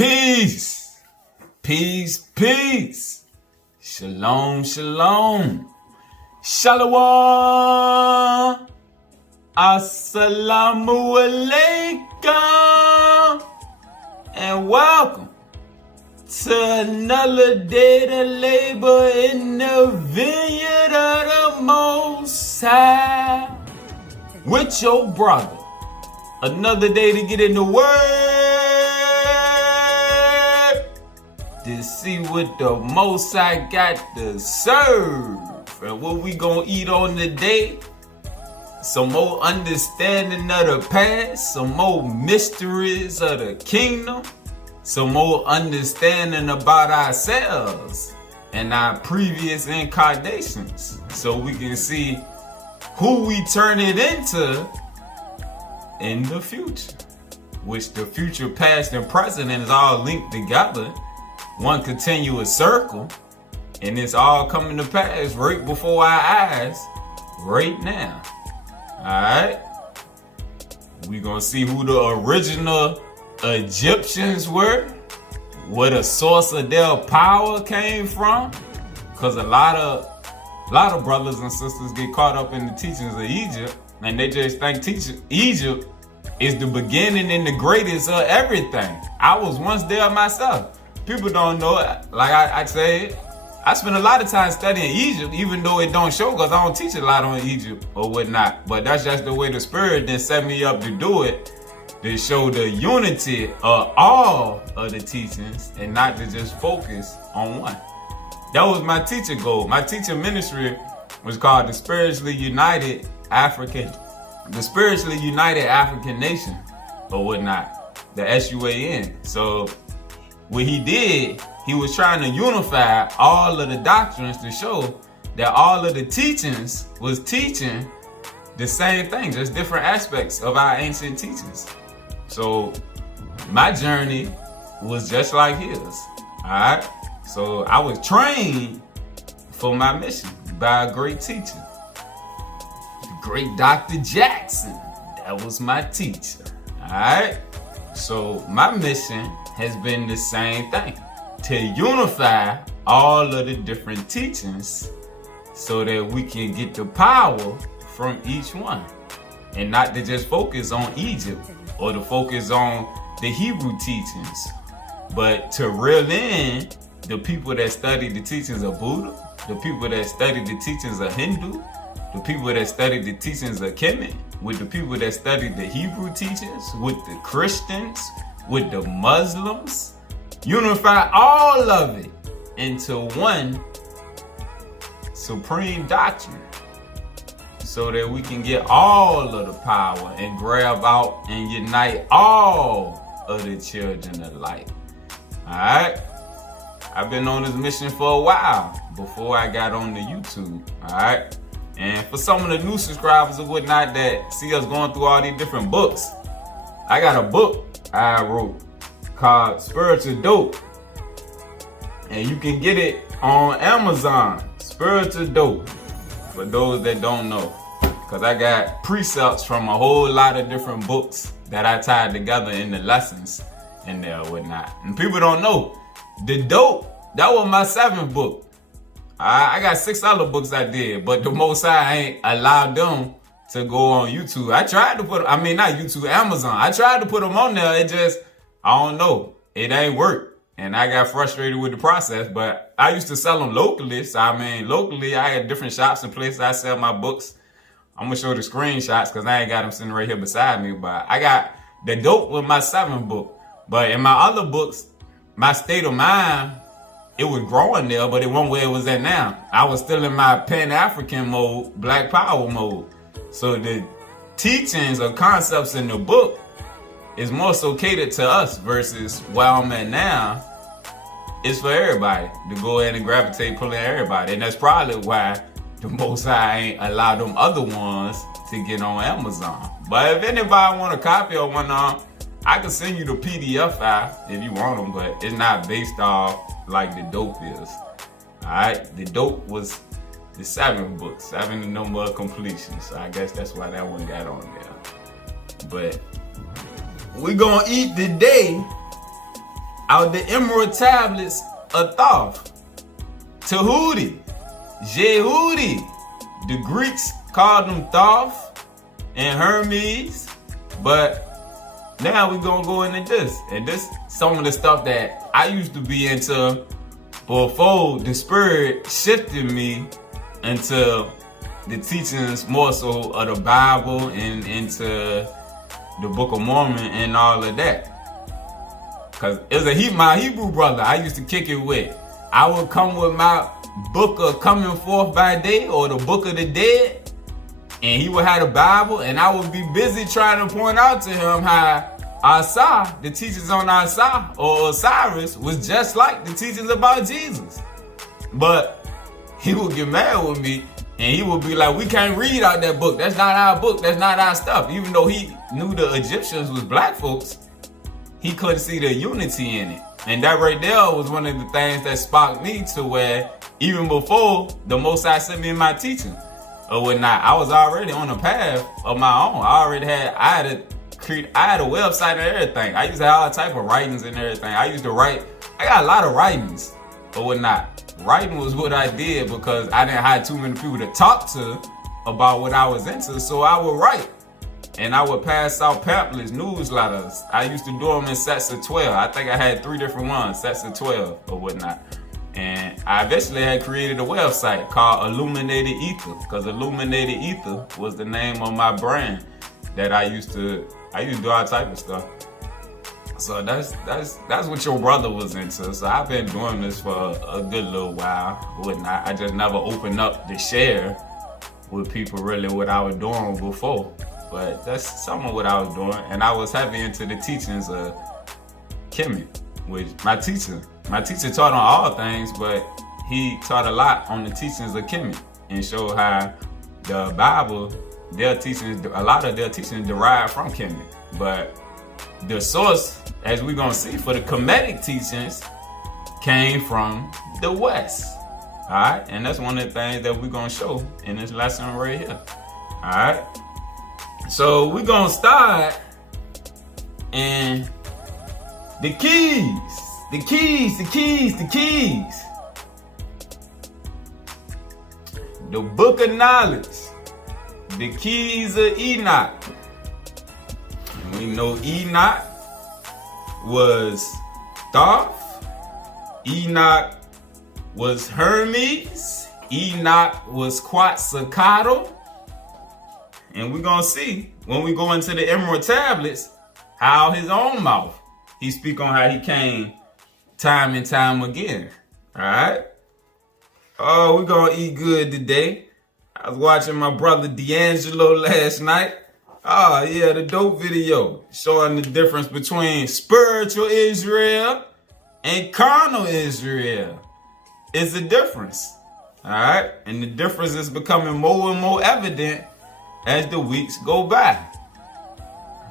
Peace. Peace, peace. Shalom, shalom. Shalom. Assalamu alaikum. And welcome to another day to labor in the vineyard of the Most High. With your brother. Another day to get in the Word. To see what the Most High got to serve. And what we gonna eat on today. Some more understanding of the past. Some more mysteries of the kingdom. Some more understanding about ourselves and our previous incarnations. So we can see who we turn it into in the future. Which the future, past, and present is all linked together. One continuous circle. And it's all coming to pass right before our eyes right now. Alright? We're going to see who the original Egyptians were. Where the source of their power came from. Because a lot of brothers and sisters get caught up in the teachings of Egypt. And they just think Egypt is the beginning and the greatest of everything. I was once there myself. People don't know it. Like I said, I spent a lot of time studying Egypt, even though it don't show, because I don't teach a lot on Egypt or whatnot. But that's just the way the Spirit then set me up to do it, to show the unity of all of the teachings and not to just focus on one. That was my teacher goal. My teacher ministry was called the Spiritually United African Nation or whatnot, the SUAN. So what he did, he was trying to unify all of the doctrines to show that all of the teachings was teaching the same thing, just different aspects of our ancient teachings. So my journey was just like his. Alright? So I was trained for my mission by a great teacher. The great Dr. Jackson. That was my teacher. Alright? So my mission has been the same thing. To unify all of the different teachings so that we can get the power from each one. And not to just focus on Egypt or to focus on the Hebrew teachings, but to reel in the people that study the teachings of Buddha, the people that study the teachings of Hindu, the people that study the teachings of Kemet, with the people that study the Hebrew teachings, with the Christians, with the Muslims. Unify all of it into one supreme doctrine so that we can get all of the power and grab out and unite all of the children of light. Alright? I've been on this mission for a while before I got on the YouTube. Alright? And for some of the new subscribers or whatnot that see us going through all these different books, I got a book I wrote called Spiritual Dope. And you can get it on Amazon. Spiritual Dope. For those that don't know. Because I got precepts from a whole lot of different books that I tied together in the lessons in there or whatnot. And people don't know. The Dope, that was my 7th book. I got 6 other books I did. But the Most High ain't allowed them to go on YouTube. I tried to put, not YouTube, Amazon. I tried to put them on there. It just, I don't know. It ain't work. And I got frustrated with the process. But I used to sell them locally. So locally I had different shops and places I sell my books. I'm going to show the screenshots because I ain't got them sitting right here beside me. But I got the Dope with my 7th book. But in my other books, my state of mind, it was growing there, but it wasn't where it was at now. I was still in my Pan-African mode, Black Power mode. So the teachings or concepts in the book is more so catered to us versus where I'm at now. It's for everybody to go ahead and gravitate, pull in everybody. And that's probably why the Most High ain't allow them other ones to get on Amazon. But if anybody want a copy of one of them, I can send you the PDF file if you want them, but it's not based off like the Dope is. Alright, the Dope was the 7th book, 7 the number of completion. So I guess that's why that one got on there. But we gonna eat today out the emerald tablets of Thoth, Tehuti, Jehuti. The Greeks called them Thoth and Hermes, but now we're gonna go into this. And this some of the stuff that I used to be into before the spirit shifted me into the teachings more so of the Bible and into the Book of Mormon and all of that. Cause it's my Hebrew brother I used to kick it with. I would come with my book of coming forth by day or the book of the dead, and he would have the Bible, and I would be busy trying to point out to him how Asa, the teachings on Asa or Osiris, was just like the teachings about Jesus. But he would get mad with me, and he would be like, we can't read out that book. That's not our book. That's not our stuff. Even though he knew the Egyptians was black folks, he couldn't see the unity in it. And that right there was one of the things that sparked me to where even before the Most High sent me in my teaching or whatnot, I was already on a path of my own. I had a website and everything. I used to have all type of writings and everything. I used to write. I got a lot of writings or whatnot. Writing was what I did because I didn't have too many people to talk to about what I was into. So I would write. And I would pass out pamphlets, newsletters. I used to do them in sets of 12. I think I had 3 different ones, sets of 12 or whatnot. And I eventually had created a website called Illuminated Ether, because Illuminated Ether was the name of my brand that I used to do all type of stuff. So that's what your brother was into. So I've been doing this for a good little while, whatnot. I just never opened up to share with people really what I was doing before. But that's some of what I was doing. And I was heavy into the teachings of Kemet, which my teacher taught on all things, but he taught a lot on the teachings of Kemet and showed how the Bible, a lot of their teachings derived from Kemet. But the source, as we're going to see, for the Kemetic teachings came from the West. All right? And that's one of the things that we're going to show in this lesson right here. All right? So we're going to start in the keys. The keys. The book of knowledge. The keys of Enoch. And we know Enoch was Thoth. Enoch was Hermes. Enoch was Quetzalcoatl. And we're going to see when we go into the Emerald Tablets how his own mouth, he speak on how he came time and time again. All right? Oh, we're going to eat good today. I was watching my brother D'Angelo last night. Oh, yeah, the dope video showing the difference between spiritual Israel and carnal Israel. It's a difference. All right? And the difference is becoming more and more evident as the weeks go by.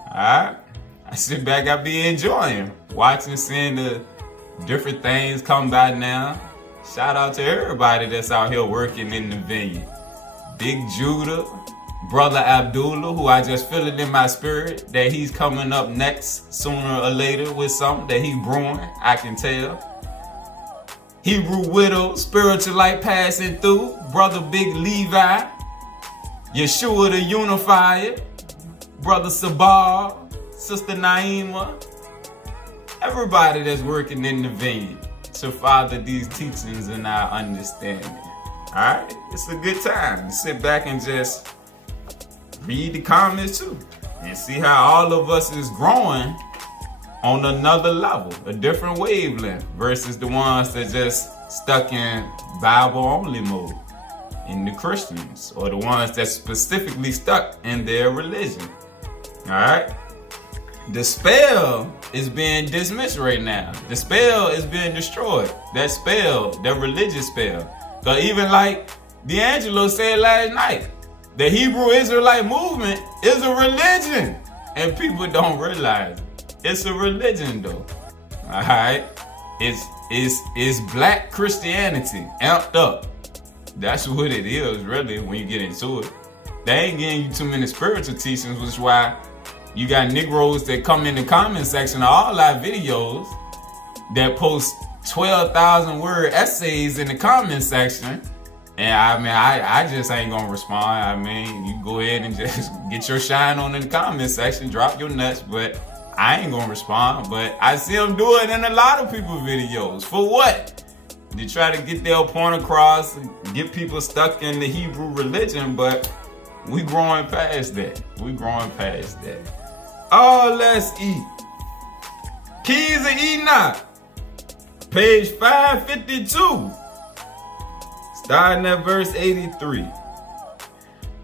Alright? I sit back, I be enjoying watching, seeing the different things come by now. Shout out to everybody that's out here working in the vineyard. Big Judah, Brother Abdullah, who I just feel it in my spirit that he's coming up next sooner or later with something that he brewing, I can tell. Hebrew Widow, spiritual light passing through, Brother Big Levi, Yeshua the Unifier, Brother Sabah, Sister Naima, everybody that's working in the vineyard to father these teachings and our understanding. Alright? It's a good time to sit back and just read the comments too and see how all of us is growing on another level, a different wavelength versus the ones that just stuck in Bible only mode. In the Christians, or the ones that specifically stuck in their religion. Alright? The spell is being dismissed right now. The spell is being destroyed. That spell, that religious spell. Because even like D'Angelo said last night, the Hebrew Israelite movement is a religion. And people don't realize it. It's a religion though. Alright? It's black Christianity amped up. That's what it is, really, when you get into it. They ain't getting you too many spiritual teachings, which is why you got Negroes that come in the comment section of all our videos that post 12,000 word essays in the comment section. And I just ain't gonna respond. I mean, you go ahead and just get your shine on in the comment section, drop your nuts, but I ain't gonna respond. But I see them do it in a lot of people's videos. For what? To try to get their point across, get people stuck in the Hebrew religion, but we growing past that. We growing past that. Oh, let's eat. Keys of Enoch, page 552. Starting at verse 83.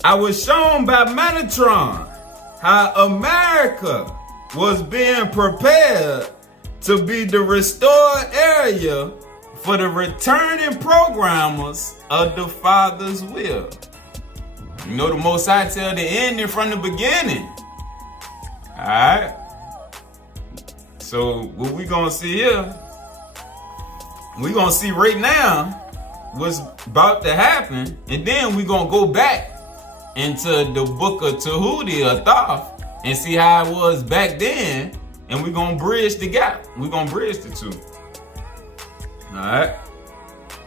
I was shown by Metatron how America was being prepared to be the restored area for the returning programmers of the Father's will. You know, the Most High tell the ending from the beginning. Alright? So what we gonna see here, we gonna see right now what's about to happen, and then we're gonna go back into the book of Tehuti or Thoth and see how it was back then, and we're gonna bridge the gap. We're gonna bridge the two. Alright.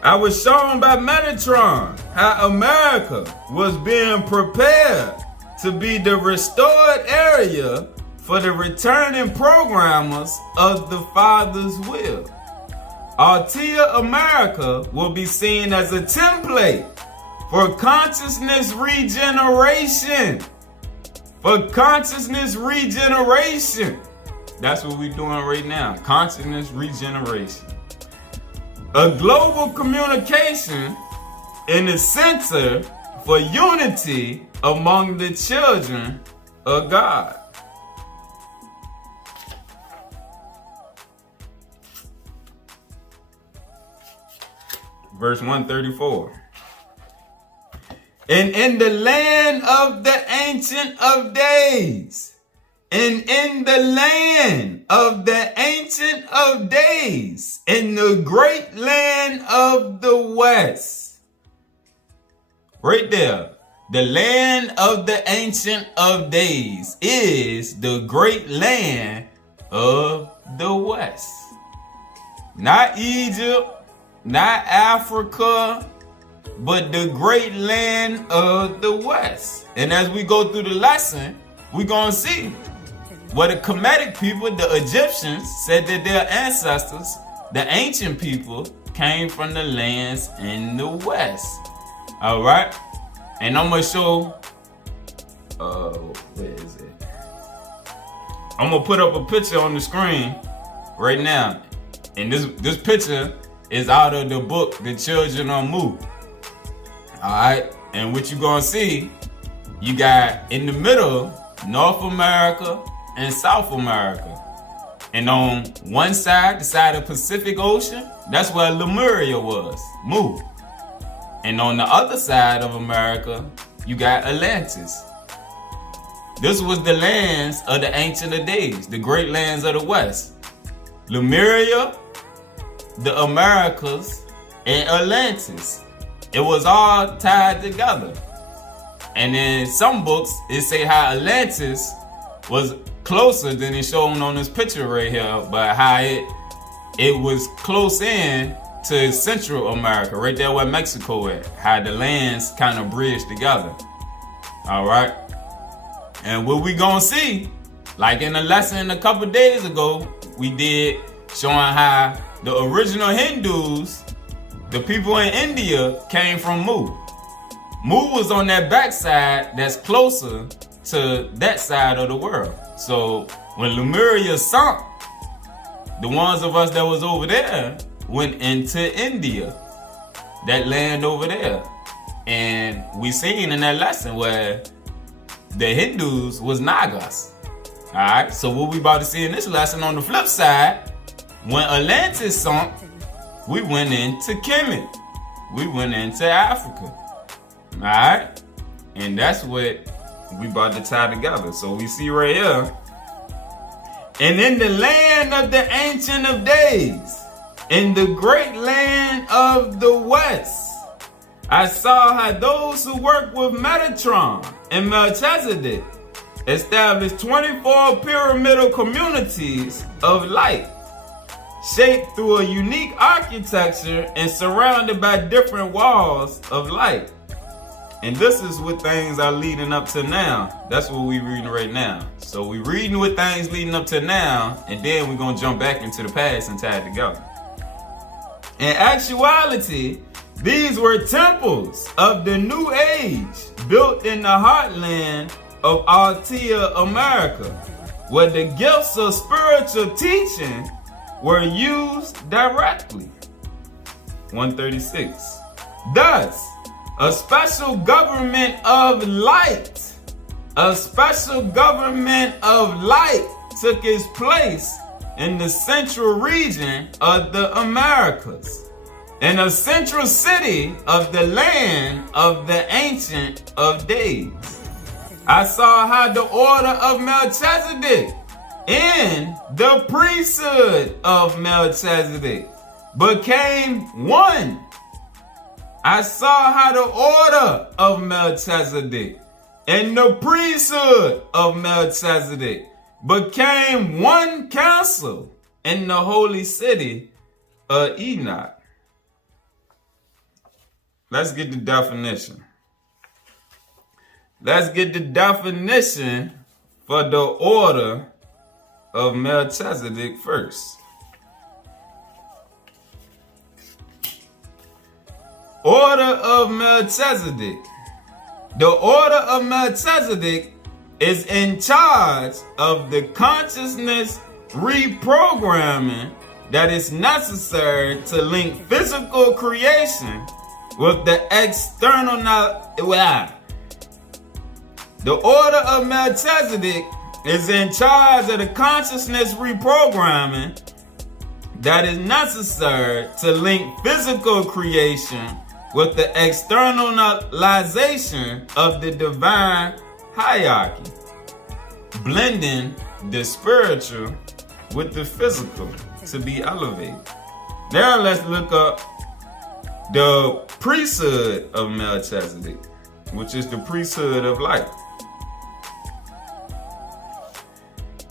I was shown by Metatron how America was being prepared to be the restored area for the returning programmers of the Father's will. Altea America will be seen as a template for consciousness regeneration. For consciousness regeneration. That's what we're doing right now. Consciousness regeneration. A global communication in the center for unity among the children of God. Verse 134. And in the land of the Ancient of Days, and in the land of the Ancient of Days, in the great land of the West. Right there. The land of the Ancient of Days is the great land of the West. Not Egypt, not Africa, but the great land of the West. And as we go through the lesson, we're going to see where the Kemetic people, the Egyptians, said that their ancestors, the ancient people, came from the lands in the West. All right? And I'm going to show, where is it? I'm going to put up a picture on the screen right now. And this picture is out of the book, The Children of Mu. Alright, and what you're gonna see, you got in the middle, North America and South America. And on one side, the side of the Pacific Ocean, that's where Lemuria was, Mu. And on the other side of America, you got Atlantis. This was the lands of the Ancient of Days, the great lands of the West. Lemuria, the Americas, and Atlantis. It was all tied together. And in some books, it say how Atlantis was closer than it's shown on this picture right here, but how it was close in to Central America, right there where Mexico at. How the lands kind of bridged together. All right. And what we gonna see, like in a lesson a couple days ago, we did showing how the original Hindus, the people in India, came from Mu. Mu was on that backside that's closer to that side of the world. So when Lemuria sunk, the ones of us that was over there went into India, that land over there. And we seen in that lesson where the Hindus was Nagas. Alright, so what we about to see in this lesson on the flip side, when Atlantis sunk, we went into Kemet. We went into Africa. Alright? And that's what we about to tie together. So we see right here. And in the land of the Ancient of Days, in the great land of the West, I saw how those who work with Metatron and Melchizedek established 24 pyramidal communities of light, shaped through a unique architecture and surrounded by different walls of light. And this is what things are leading up to now. That's what we're reading right now. So we're reading what things leading up to now, and then we're going to jump back into the past and tie it together. In actuality, these were temples of the New Age built in the heartland of Altea America, where the gifts of spiritual teaching were used directly. 136. Thus, a special government of light took its place in the central region of the Americas, in a central city of the land of the Ancient of Days. I saw how the Order of Melchizedek and the priesthood of Melchizedek became one. I saw how the Order of Melchizedek and the priesthood of Melchizedek became one council in the holy city of Enoch. Let's get the definition. Let's get the definition for the Order of Melchizedek first. Order of Melchizedek. The Order of Melchizedek is in charge of the consciousness reprogramming that is necessary to link physical creation with the external. The Order of Melchizedek is in charge of the consciousness reprogramming that is necessary to link physical creation with the externalization of the divine hierarchy, blending the spiritual with the physical to be elevated. Now let's look up the priesthood of Melchizedek, which is the priesthood of light.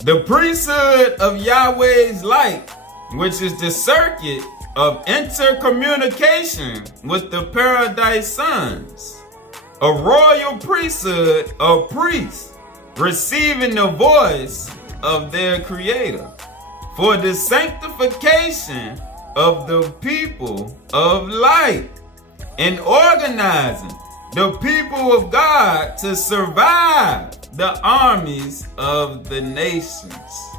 The priesthood of Yahweh's light, which is the circuit of intercommunication with the paradise sons, a royal priesthood of priests receiving the voice of their creator for the sanctification of the people of light and organizing the people of God to survive the armies of the nations.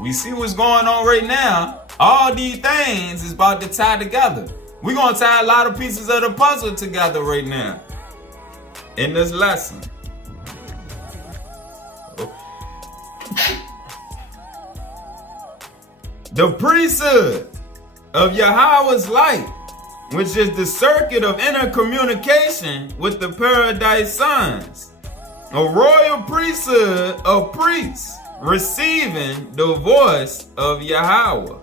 We see what's going on right now. All these things is about to tie together. We're going to tie a lot of pieces of the puzzle together right now in this lesson. The priesthood of Yahweh's light, which is the circuit of intercommunication with the paradise sons, a royal priesthood of priests receiving the voice of Yahweh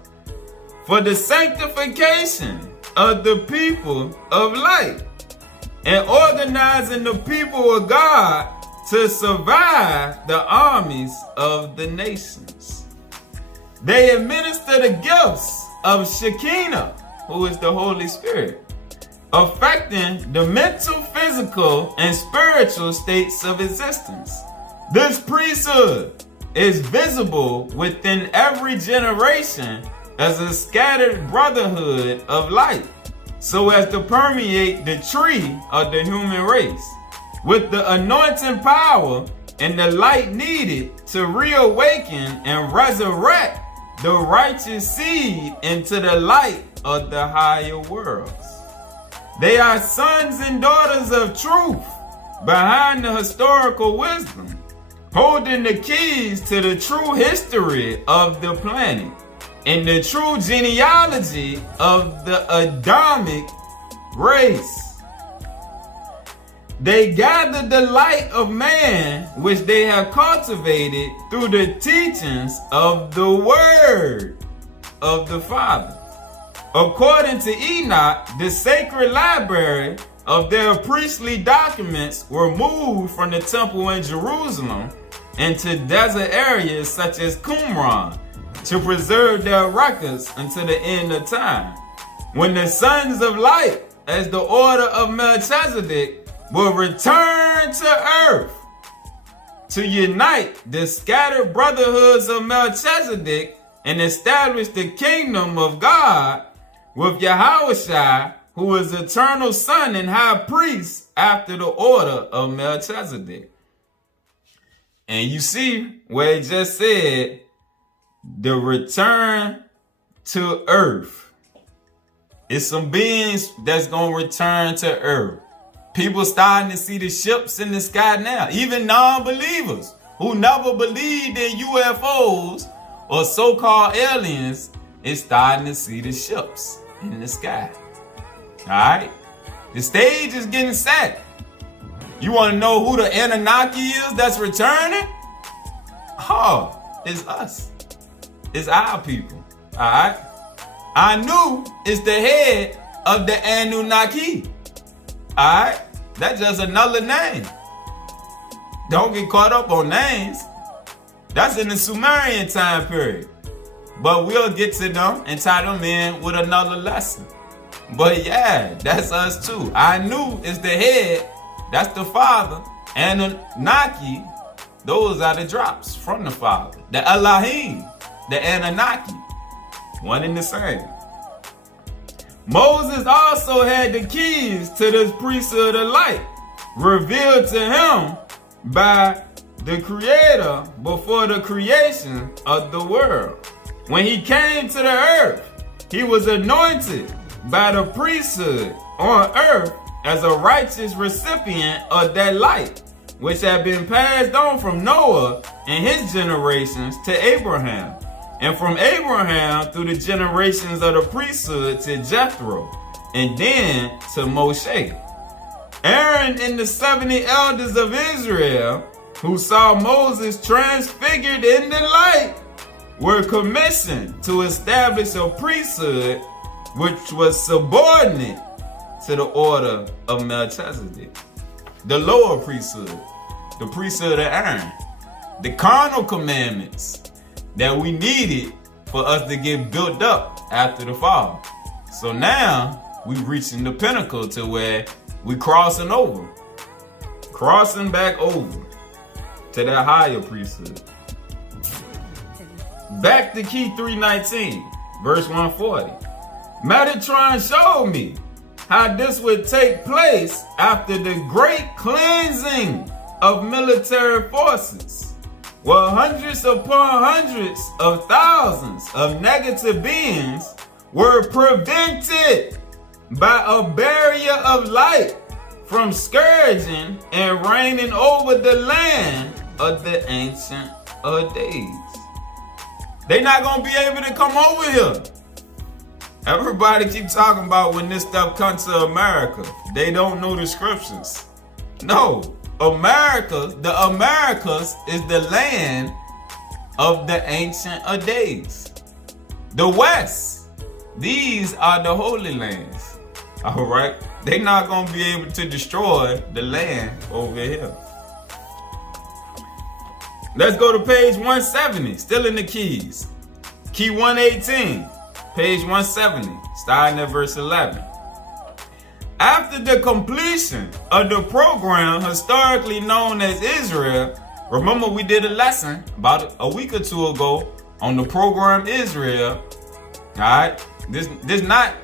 for the sanctification of the people of light and organizing the people of God to survive the armies of the nations. They administer the gifts of Shekinah, who is the Holy Spirit, affecting the mental, physical, and spiritual states of existence. This priesthood is visible within every generation as a scattered brotherhood of light, so as to permeate the tree of the human race with the anointing power and the light needed to reawaken and resurrect the righteous seed into the light of the higher worlds. They are sons and daughters of truth behind the historical wisdom, holding the keys to the true history of the planet and the true genealogy of the Adamic race. They gather the light of man, which they have cultivated through the teachings of the Word of the Father. According to Enoch, the sacred library of their priestly documents were moved from the temple in Jerusalem into desert areas such as Qumran, to preserve their records until the end of time, when the sons of light, as the order of Melchizedek, will return to earth to unite the scattered brotherhoods of Melchizedek and establish the kingdom of God with Yahushua, who is eternal son and high priest after the order of Melchizedek. And you see where it just said, the return to earth. It's some beings that's going to return to earth. People starting to see the ships in the sky now. Even non-believers who never believed in UFOs or so-called aliens is starting to see the ships in the sky. All right? The stage is getting set. You want to know who the Anunnaki is that's returning? Oh, it's us. It's our people. All right? Anu is the head of the Anunnaki. Alright? That's just another name. Don't get caught up on names. That's in the Sumerian time period. But we'll get to them and tie them in with another lesson. But yeah, that's us too. Anu is the head. That's the father. Anunnaki, those are the drops from the father. The Elohim, the Anunnaki. One and the same. Moses also had the keys to this priesthood of light revealed to him by the Creator before the creation of the world. When he came to the earth, he was anointed by the priesthood on earth as a righteous recipient of that light, which had been passed on from Noah and his generations to Abraham, and from Abraham through the generations of the priesthood to Jethro, and then to Moshe. Aaron and the 70 elders of Israel, who saw Moses transfigured in the light, were commissioned to establish a priesthood which was subordinate to the order of Melchizedek. The lower priesthood, the priesthood of Aaron, the carnal commandments that we needed for us to get built up after the fall. So now we reaching the pinnacle to where we crossing back over to that higher priesthood. Back to Key 319, verse 140. Metatron showed me how this would take place after the great cleansing of military forces, where hundreds upon hundreds of thousands of negative beings were prevented by a barrier of light from scourging and reigning over the land of the Ancient of Days. They're not going to be able to come over here. Everybody keep talking about when this stuff comes to America, they don't know the scriptures. No. America, the Americas is the land of the Ancient of Days. The West, these are the Holy Lands. All right? They're not going to be able to destroy the land over here. Let's go to page 170, still in the keys. Key 118, page 170, starting at verse 11. After the completion of the program historically known as Israel, remember we did a lesson about a week or two ago on the program Israel. Alright? This not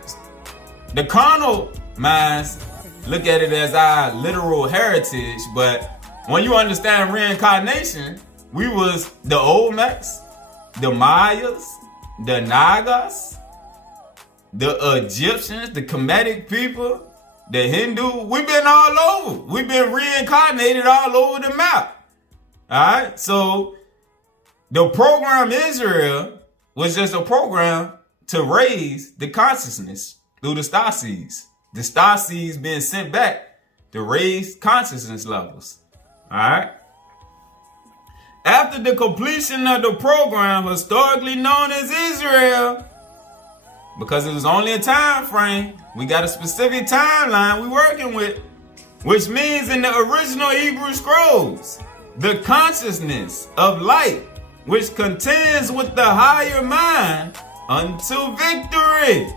the carnal minds look at it as our literal heritage, but when you understand reincarnation, we was the Olmecs, the Mayas, the Nagas, the Egyptians, the Kemetic people, the Hindu. We've been all over. We've been reincarnated all over the map. All right. So the program Israel was just a program to raise the consciousness through the star seeds. The star seeds being sent back to raise consciousness levels. All right. After the completion of the program historically known as Israel, because it was only a time frame, we got a specific timeline we working with, which means in the original Hebrew scrolls, the consciousness of light which contends with the higher mind unto victory.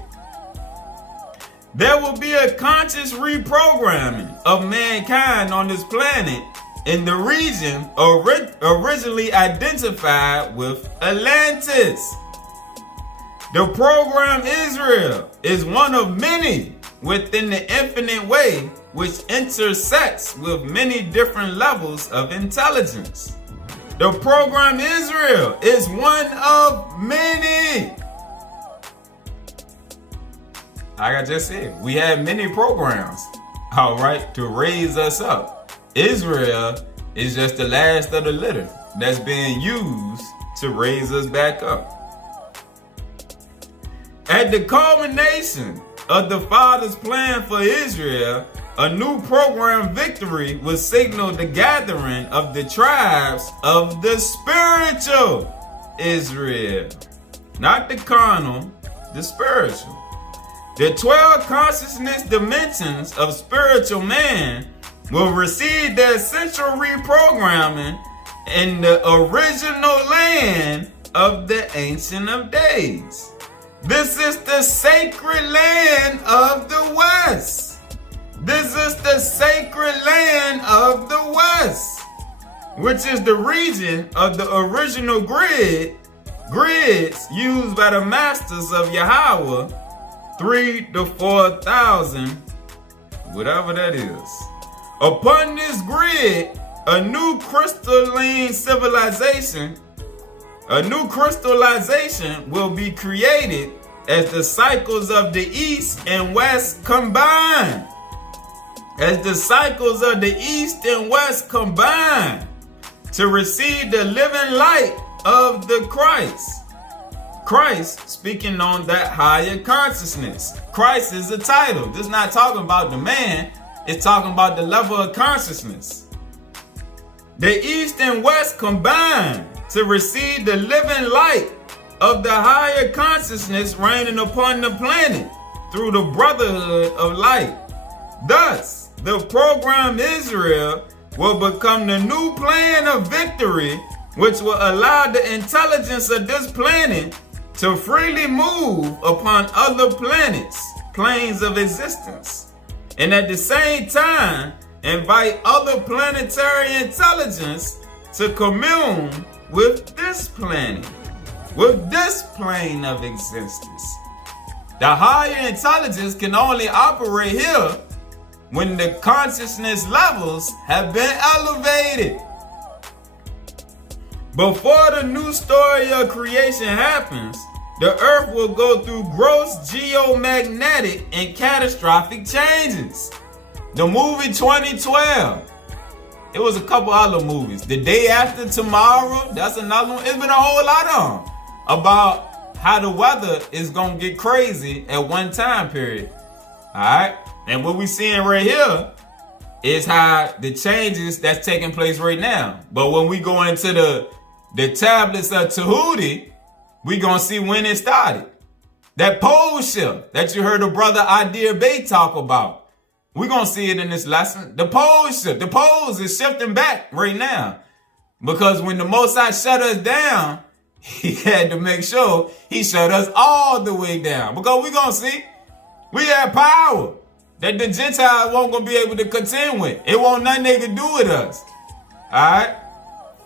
There will be a conscious reprogramming of mankind on this planet in the region originally identified with Atlantis. The program Israel is one of many within the infinite way which intersects with many different levels of intelligence. The program Israel is one of many. Like I just said, we have many programs, all right, to raise us up. Israel is just the last of the litter that's being used to raise us back up. At the culmination of the Father's plan for Israel, a new program victory will signal the gathering of the tribes of the spiritual Israel. Not the carnal, the spiritual. The 12 consciousness dimensions of spiritual man will receive their essential reprogramming in the original land of the Ancient of Days. This is the sacred land of the West. This is the sacred land of the West, which is the region of the original grids used by the masters of Yahweh, 3,000 to 4,000, whatever that is. Upon this grid, a new crystallization will be created as the cycles of the East and West combine. As the cycles of the East and West combine to receive the living light of the Christ. Christ speaking on that higher consciousness. Christ is the title. This is not talking about the man. It's talking about the level of consciousness. The East and West combine to receive the living light of the higher consciousness reigning upon the planet through the brotherhood of light. Thus, the program Israel will become the new plan of victory, which will allow the intelligence of this planet to freely move upon other planets, planes of existence, and at the same time invite other planetary intelligence to commune with this planet, with this plane of existence. The higher intelligence can only operate here when the consciousness levels have been elevated. Before the new story of creation happens, the earth will go through gross geomagnetic and catastrophic changes. The movie 2012. It was a couple other movies. The Day After Tomorrow, that's another one. It's been a whole lot of them about how the weather is going to get crazy at one time period. All right? And what we're seeing right here is how the changes that's taking place right now. But when we go into the tablets of Tehuti, we going to see when it started. That pole shift that you heard the brother Adir Bey talk about. We're going to see it in this lesson. The pole shift. The poles is shifting back right now. Because when the Most High shut us down, he had to make sure he shut us all the way down. Because we're going to see, we have power that the Gentiles won't going to be able to contend with. It won't nothing they can do with us. All right?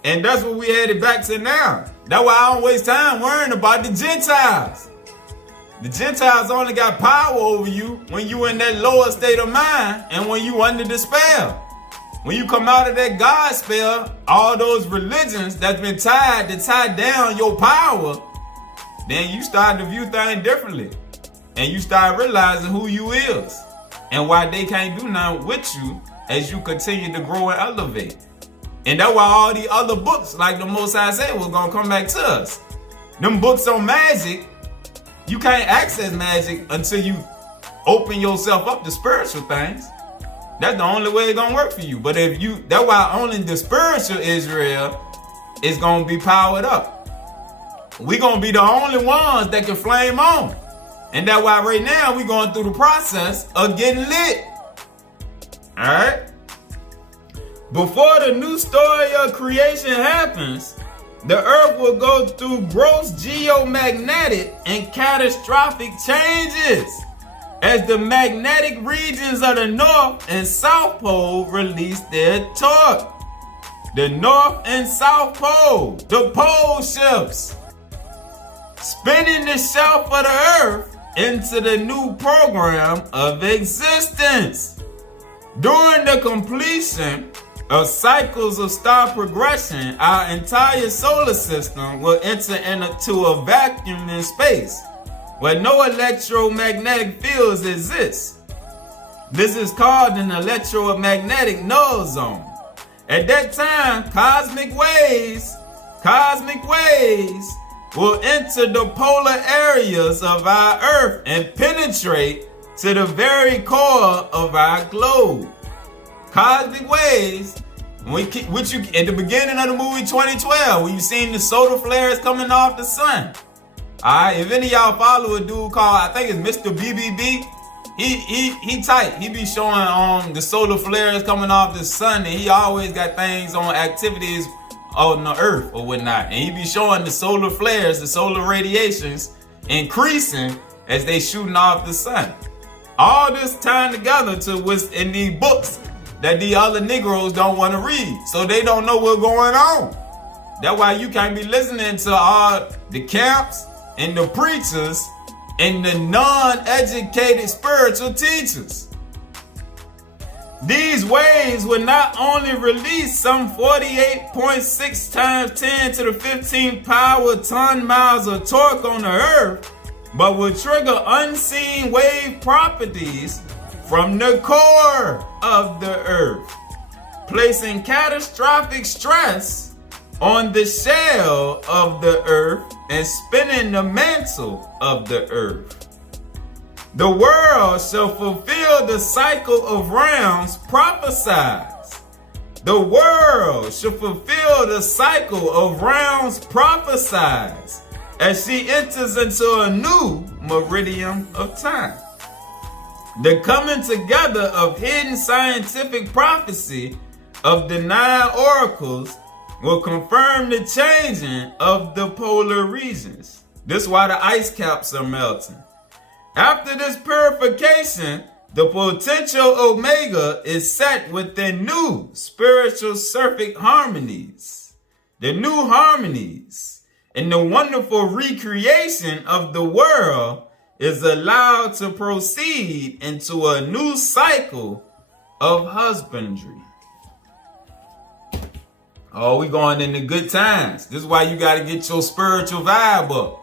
And that's what we headed back to now. That's why I don't waste time worrying about the Gentiles. The Gentiles only got power over you when you in that lower state of mind and when you under the spell. When you come out of that God spell, all those religions that's been tied to tie down your power, then you start to view things differently. And you start realizing who you is and why they can't do nothing with you as you continue to grow and elevate. And that's why all the other books, like the Most High said, was going to come back to us. Them books on magic, you can't access magic until you open yourself up to spiritual things. That's the only way it's going to work for you. But if you, that's why only the spiritual Israel is going to be powered up. We're going to be the only ones that can flame on. And that's why right now we're going through the process of getting lit. All right? Before the new story of creation happens, The Earth will go through gross geomagnetic and catastrophic changes as the magnetic regions of the North and South Pole release their torque. The North and South Pole, the pole shifts, spinning the shelf of the Earth into the new program of existence. During the completion of cycles of star progression, our entire solar system will enter into a vacuum in space where no electromagnetic fields exist. This is called an electromagnetic null zone. At that time, cosmic waves will enter the polar areas of our Earth and penetrate to the very core of our globe. Cosmic waves, which you at the beginning of the movie 2012, when you seen the solar flares coming off the sun. Alright, if any of y'all follow a dude called, I think it's Mr. BBB, he tight. He be showing the solar flares coming off the sun, and he always got things on activities on the Earth or whatnot. And he be showing the solar flares, the solar radiations increasing as they shooting off the sun. All this time together to what's in these books that the other Negroes don't want to read, so they don't know what's going on. That's why you can't be listening to all the camps and the preachers and the non-educated spiritual teachers. These waves will not only release some 48.6 times 10 to the 15th power ton miles of torque on the Earth, but will trigger unseen wave properties from the core of the Earth, placing catastrophic stress on the shell of the Earth and spinning the mantle of the Earth. The world shall fulfill the cycle of realms prophesied. The world shall fulfill the cycle of realms prophesied as she enters into a new meridian of time. The coming together of hidden scientific prophecy of the 9 oracles will confirm the changing of the polar regions. This is why the ice caps are melting. After this purification, the potential omega is set within new spiritual surfic harmonies. The new harmonies and the wonderful recreation of the world is allowed to proceed into a new cycle of husbandry. Oh, we going into good times. This is why you got to get your spiritual vibe up.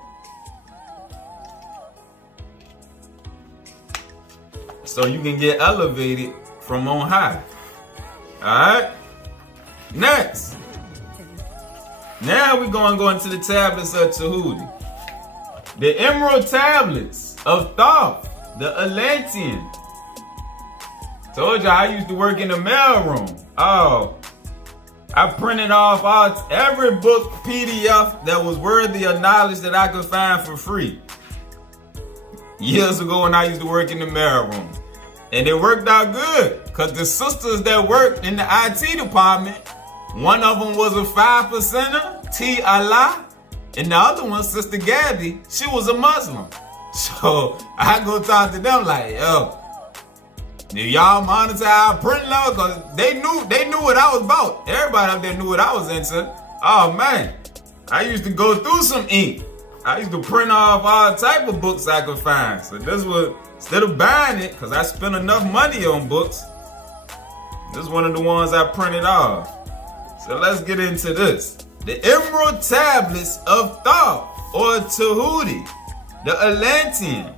So you can get elevated from on high. Alright? Next. Now we're going to go into the tablets of Tehuti. The emerald tablets of Thoth, the Atlantean. Told you I used to work in the mailroom. Oh, I printed off every book PDF that was worthy of knowledge that I could find for free. Years ago when I used to work in the mailroom. And it worked out good, because the sisters that worked in the IT department, one of them was a 5%er, T. Allah, and the other one, Sister Gabby, she was a Muslim. So I go talk to them like, yo, do y'all monitor our print level? Because they knew what I was about. Everybody up there knew what I was into. Oh man, I used to go through some ink. I used to print off all type of books I could find. So this was, instead of buying it, because I spent enough money on books, this is one of the ones I printed off. So let's get into this. The Emerald Tablets of Thoth, or Tehuti, the Atlantean.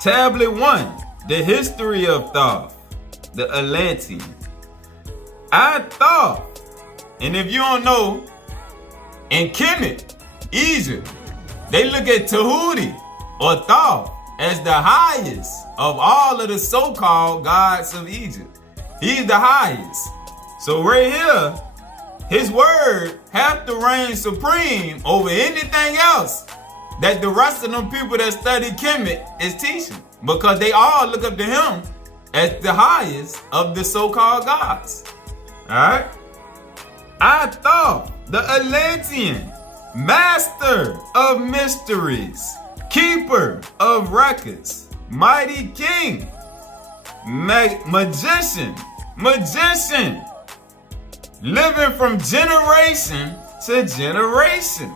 Tablet 1, the history of Thoth, the Atlantean. I thought, and if you don't know, in Kemet, Egypt, they look at Tehuti, or Thoth, as the highest of all of the so-called gods of Egypt. He's the highest. So right here, his word have to reign supreme over anything else that the rest of them people that study Kemet is teaching. Because they all look up to him as the highest of the so-called gods. Alright? I Thoth, the Atlantean, master of mysteries, keeper of records, mighty king, magician, living from generation to generation.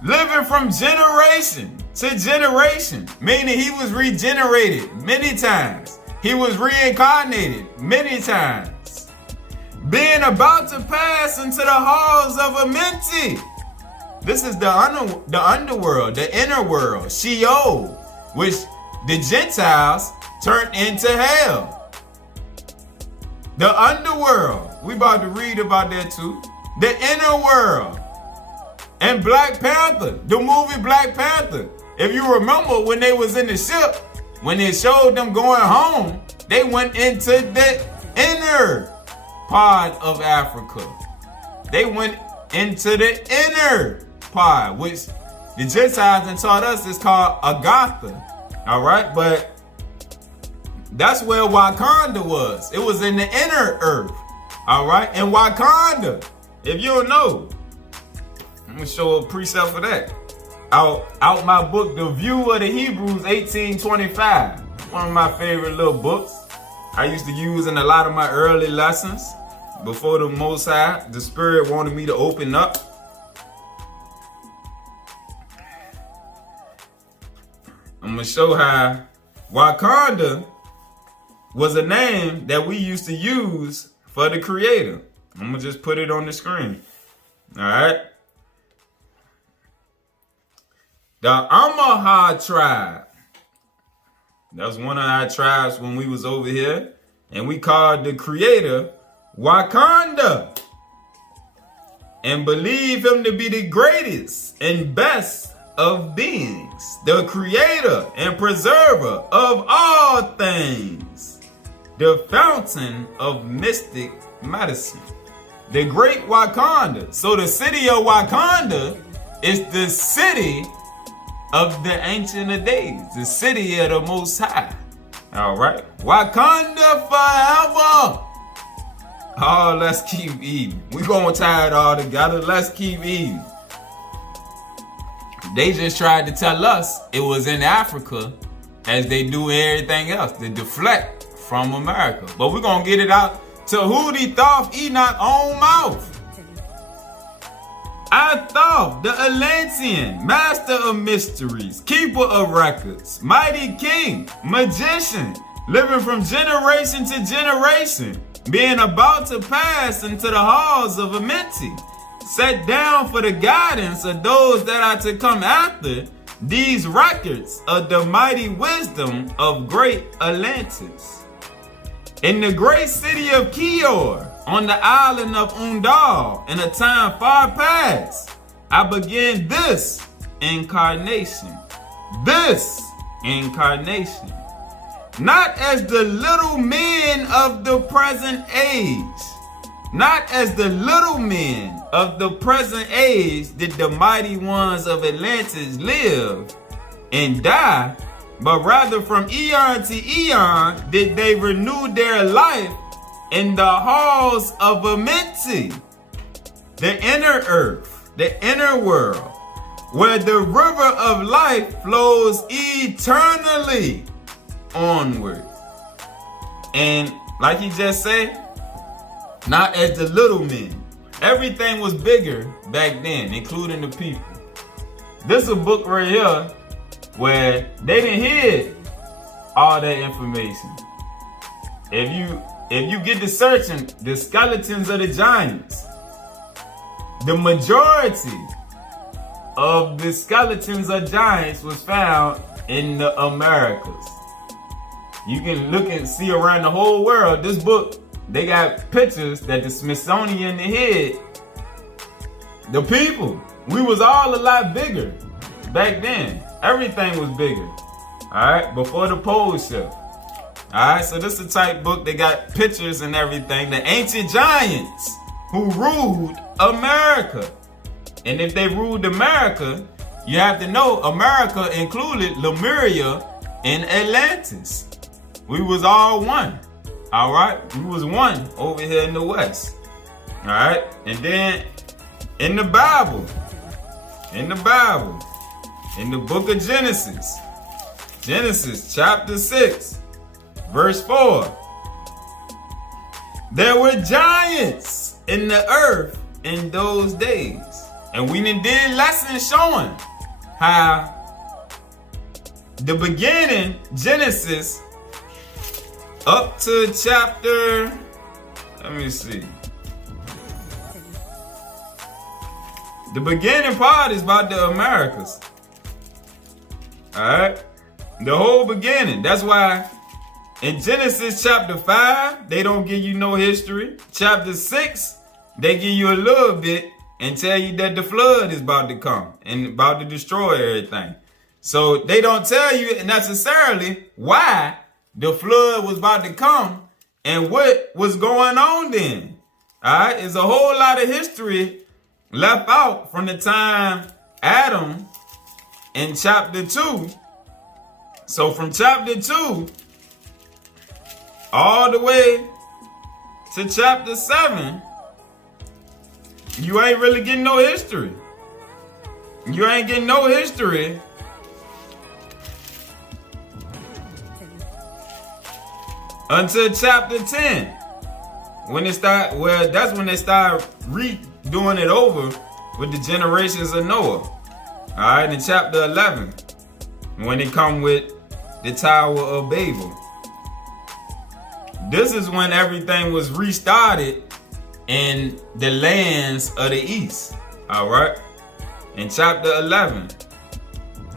Living from generation to generation, meaning he was regenerated many times. He was reincarnated many times. Being about to pass into the Halls of Amenti. This is the underworld, the inner world, Sheol, which the Gentiles turned into hell. The underworld, we about to read about that too. The inner world. And Black Panther, the movie Black Panther. If you remember when they was in the ship, when they showed them going home, they went into the inner part of Africa. They went into the inner part, which the Gentiles and taught us is called Agatha. All right, but that's where Wakanda was. It was in the inner earth. All right, and Wakanda, if you don't know, I'm gonna show a precept for that. Out my book, The View of the Hebrews, 1825. One of my favorite little books. I used to use in a lot of my early lessons before the Most High, the Spirit wanted me to open up. I'm gonna show how Wakanda was a name that we used to use for the Creator. I'm gonna just put it on the screen. All right. The Amaha tribe. That was one of our tribes when we was over here. And we called the Creator Wakanda. And believe him to be the greatest and best of beings. The Creator and Preserver of all things. The fountain of mystic medicine. The great Wakanda. So the city of Wakanda is the city of the Ancient of Days, the city of the Most High. All right, Wakanda forever. Oh, let's keep eating. We gonna tie it all together. Let's keep eating. They just tried to tell us it was in Africa, as they do everything else, to deflect from America. But we're gonna get it out. Tehuti, Thoth, Enoch, own mouth. I Thoth, the Atlantean, master of mysteries, keeper of records, mighty king, magician, living from generation to generation, being about to pass into the halls of Amenti, set down for the guidance of those that are to come after, these records of the mighty wisdom of great Atlantis. In the great city of Kior, on the island of Undal, in a time far past, I began this incarnation. This incarnation. Not as the little men of the present age. Not as the little men of the present age did the mighty ones of Atlantis live and die, but rather from eon to eon did they renew their life in the halls of Amenti, the inner earth, the inner world, where the river of life flows eternally onward. And like he just said, not as the little men. Everything was bigger back then, including the people. This is a book right here where they didn't hid all that information. If you get to searching the skeletons of the giants, the majority of the skeletons of giants was found in the Americas. You can look and see around the whole world. This book, they got pictures that the Smithsonian hid. The people, we was all a lot bigger back then. Everything was bigger, all right, before the pole shift. All right, so this is the type book, they got pictures and everything. The ancient giants who ruled America. And if they ruled America, you have to know America included Lemuria and Atlantis. We was all one. All right, we was one over here in the West. All right, and then in the Bible, in the book of Genesis chapter 6, verse 4, there were giants in the earth in those days. And we did lessons showing how the beginning, Genesis, up to chapter, let me see. The beginning part is about the Americas. Alright? The whole beginning. That's why in Genesis chapter 5, they don't give you no history. Chapter 6, they give you a little bit and tell you that the flood is about to come and about to destroy everything. So they don't tell you necessarily why the flood was about to come and what was going on then. All right, there's a whole lot of history left out from the time Adam in chapter 2. So from chapter 2 all the way to chapter 7, you ain't really getting no history. You ain't getting no history until chapter 10. When it start, well, that's when they start redoing it over with the generations of Noah. All right, in chapter 11, when they come with the Tower of Babel. This is when everything was restarted in the lands of the east. All right, in chapter 11.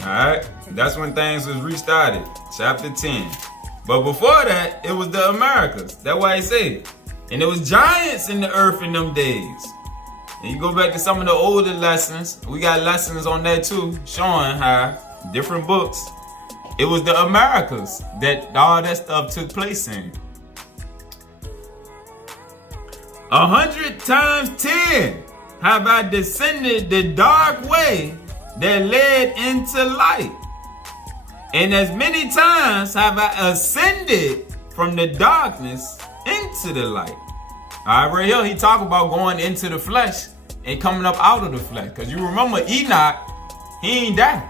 All right, that's when things was restarted. Chapter 10. But before that, it was the Americas. That's why I say it. And there was giants in the earth in them days. And you go back to some of the older lessons. We got lessons on that too, showing how different books. It was the Americas that all that stuff took place in. 100 times 10 have I descended the dark way that led into light. And as many times have I ascended from the darkness into the light. All right, right here, he talk about going into the flesh and coming up out of the flesh. Because you remember Enoch, he ain't died.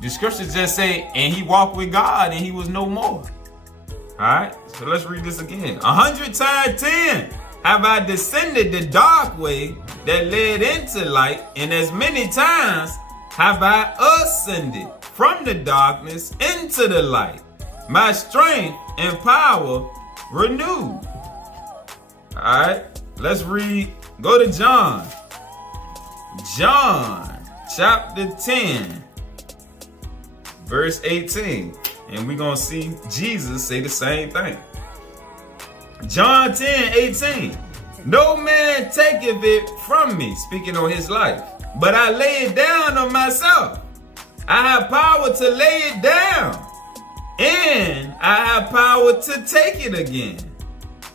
The scriptures just say, and he walked with God and he was no more. All right, so let's read this again. 100 times 10 have I descended the dark way that led into light, and as many times have I ascended from the darkness into the light, my strength and power renewed. All right, let's read. Go to John. John chapter 10, verse 18. And we're going to see Jesus say the same thing. John 10:18. No man taketh it from me, speaking on his life, but I lay it down of myself. I have power to lay it down, and I have power to take it again.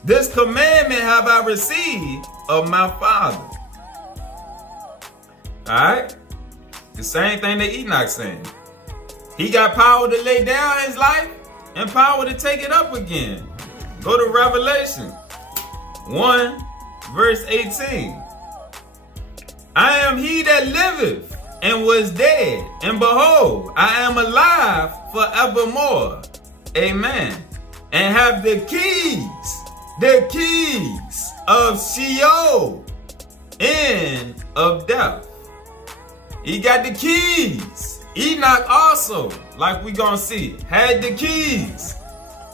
This commandment have I received of my Father. Alright? The same thing that Enoch's saying. He got power to lay down his life and power to take it up again. Go to Revelation 1, verse 18. I am he that liveth and was dead, and behold, I am alive forevermore. Amen. And have the keys of Sheol and of death. He got the keys. Enoch also, like we gonna see, had the keys.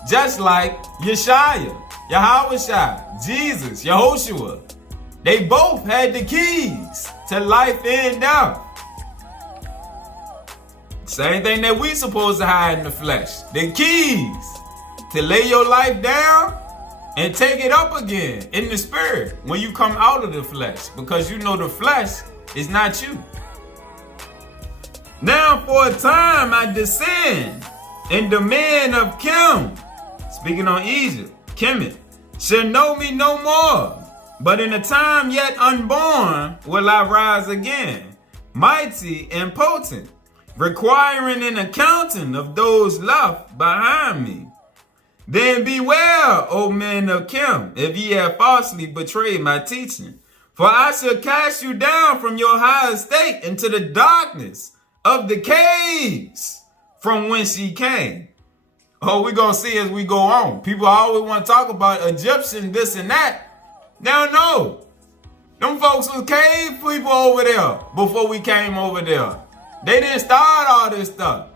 Just like Yeshua, Yahushua, Jesus, Yehoshua. They both had the keys to life and death. Same thing that we supposed to have in the flesh. The keys to lay your life down and take it up again in the spirit when you come out of the flesh. Because you know the flesh is not you. Now for a time I descend, and the men of Chem, speaking on Egypt, Kemet, shall know me no more. But in a time yet unborn will I rise again, mighty and potent, requiring an accounting of those left behind me. Then beware, O men of Kemet, if ye have falsely betrayed my teaching. For I shall cast you down from your high estate into the darkness of the caves from whence ye came. Oh, we're going to see as we go on. People always want to talk about Egyptian, this and that. They don't know. Them folks was cave people over there before we came over there. They didn't start all this stuff.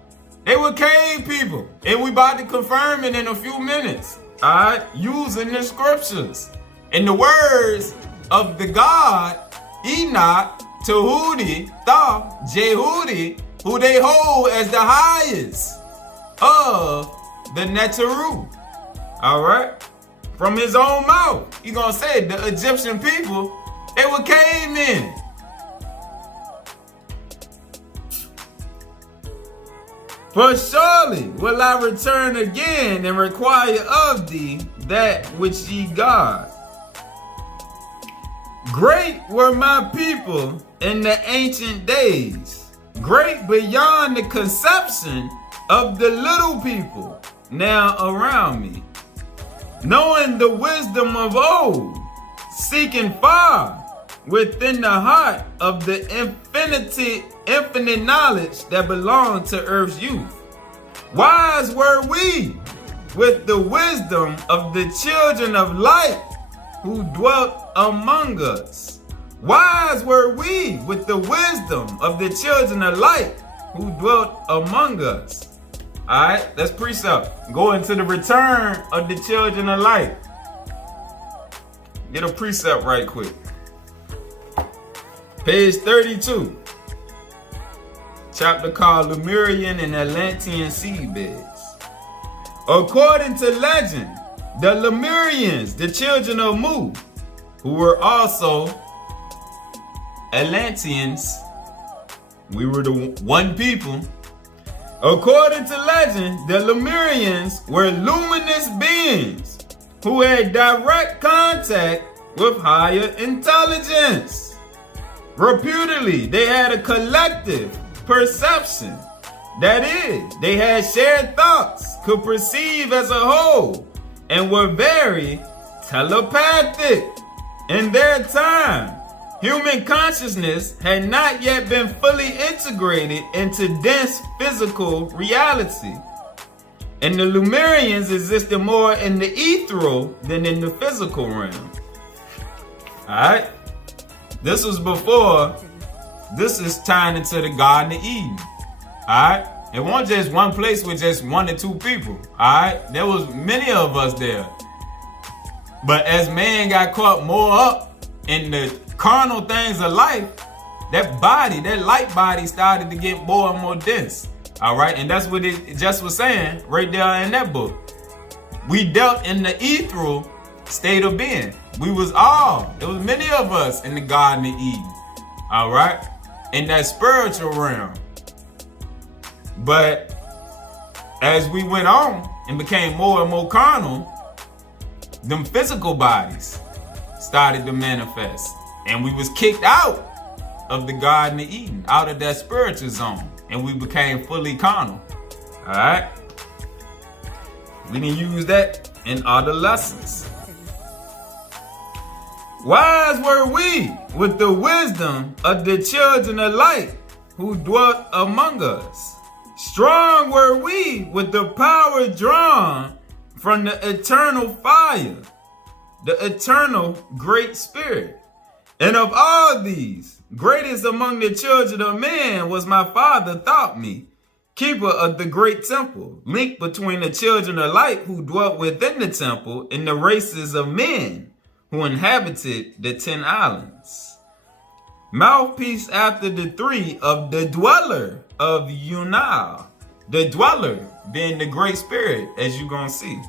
They were cave people. And we about to confirm it in a few minutes. All right? Using the scriptures. And the words of the God, Enoch, Tehuti, Thoth, Jehuti, who they hold as the highest of the Neteru. All right? From his own mouth. He gonna say the Egyptian people, they were cavemen. For surely will I return again and require of thee that which ye guard. Great were my people in the ancient days, great beyond the conception of the little people now around me, knowing the wisdom of old, seeking far within the heart of the infinite knowledge that belonged to earth's youth. Wise were we with the wisdom of the children of light who dwelt among us. Wise were we with the wisdom of the children of light who dwelt among us. All right, that's precept. Go into the return of the children of light. Get a precept right quick. Page 32. Chapter called Lemurian and Atlantean seabeds. According to legend, the Lemurians, the children of Mu, who were also Atlanteans, we were the one people. According to legend, the Lemurians were luminous beings who had direct contact with higher intelligence. Reputedly, they had a collective perception. That is, they had shared thoughts, could perceive as a whole, and were very telepathic. In their time, human consciousness had not yet been fully integrated into dense physical reality. And the Lemurians existed more in the ethereal than in the physical realm. Alright? This was before, this is tying into the Garden of Eden. Alright? It wasn't just one place with just one or two people. Alright? There was many of us there. But as man got caught more up in the carnal things of life, that body, that light body started to get more and more dense. All right, and that's what it just was saying right there in that book. We dealt in the ethereal state of being. There was many of us in the Garden of Eden. All right, in that spiritual realm. But as we went on and became more and more carnal, them physical bodies started to manifest. And we was kicked out of the Garden of Eden, out of that spiritual zone. And we became fully carnal. Alright? We didn't use that in other lessons. Wise were we with the wisdom of the children of light who dwelt among us. Strong were we with the power drawn from the eternal fire, the eternal great spirit. And of all these, greatest among the children of men was my father taught me, keeper of the great temple, link between the children of light who dwelt within the temple and the races of men who inhabited the 10 islands. Mouthpiece after the 3 of the dweller of Enoch, the dweller being the great spirit, as you're going to see.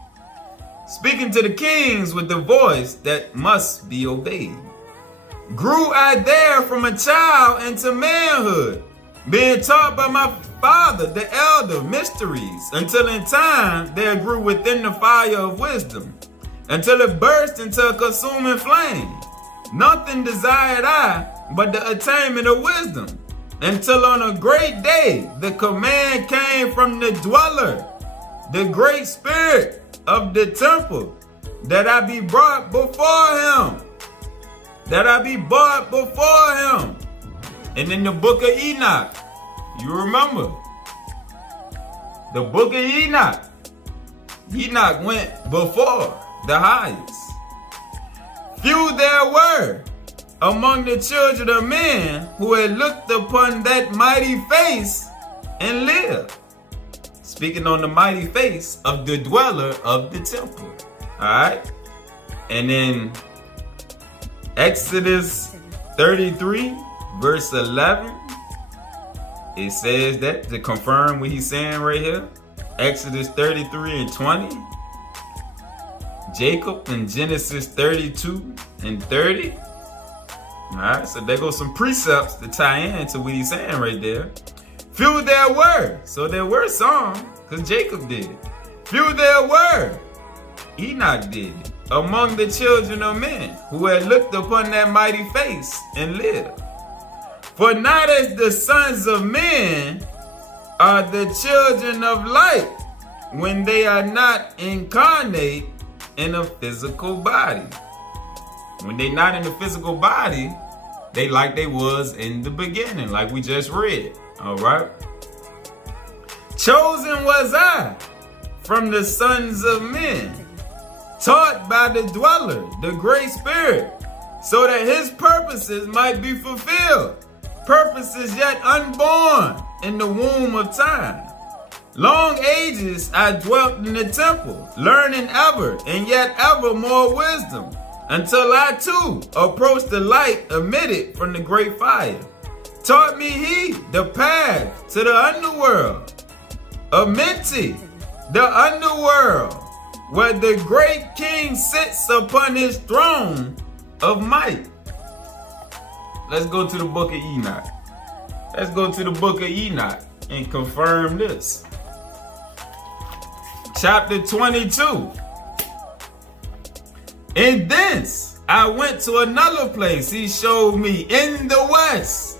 Speaking to the kings with the voice that must be obeyed. Grew I there from a child into manhood, being taught by my father, the elder, mysteries, until in time there grew within the fire of wisdom, until it burst into a consuming flame. Nothing desired I but the attainment of wisdom, until on a great day the command came from the dweller, the great spirit, of the temple, that I be brought before him. That I be brought before him. And in the book of Enoch, you remember, the book of Enoch, Enoch went before the highest. Few there were among the children of men who had looked upon that mighty face and lived. Speaking on the mighty face of the dweller of the temple. Alright? And in Exodus 33, verse 11, it says that to confirm what he's saying right here. Exodus 33 and 20. Jacob in Genesis 32 and 30. Alright, so there goes some precepts to tie in to what he's saying right there. Few there were. So there were some, because Jacob did it. Few there were. Enoch did it. Among the children of men who had looked upon that mighty face and lived. For not as the sons of men are the children of light when they are not incarnate in a physical body. When they not in the physical body, they like they was in the beginning, like we just read. All right. Chosen was I from the sons of men, taught by the dweller, the great spirit, so that his purposes might be fulfilled. Purposes yet unborn in the womb of time. Long ages I dwelt in the temple, learning ever and yet ever more wisdom, until I too approached the light emitted from the great fire. Taught me he the path to the underworld. Amenti, the underworld, where the great king sits upon his throne of might. Let's go to the book of Enoch. Let's go to the book of Enoch and confirm this. Chapter 22. And thence I went to another place. He showed me in the west,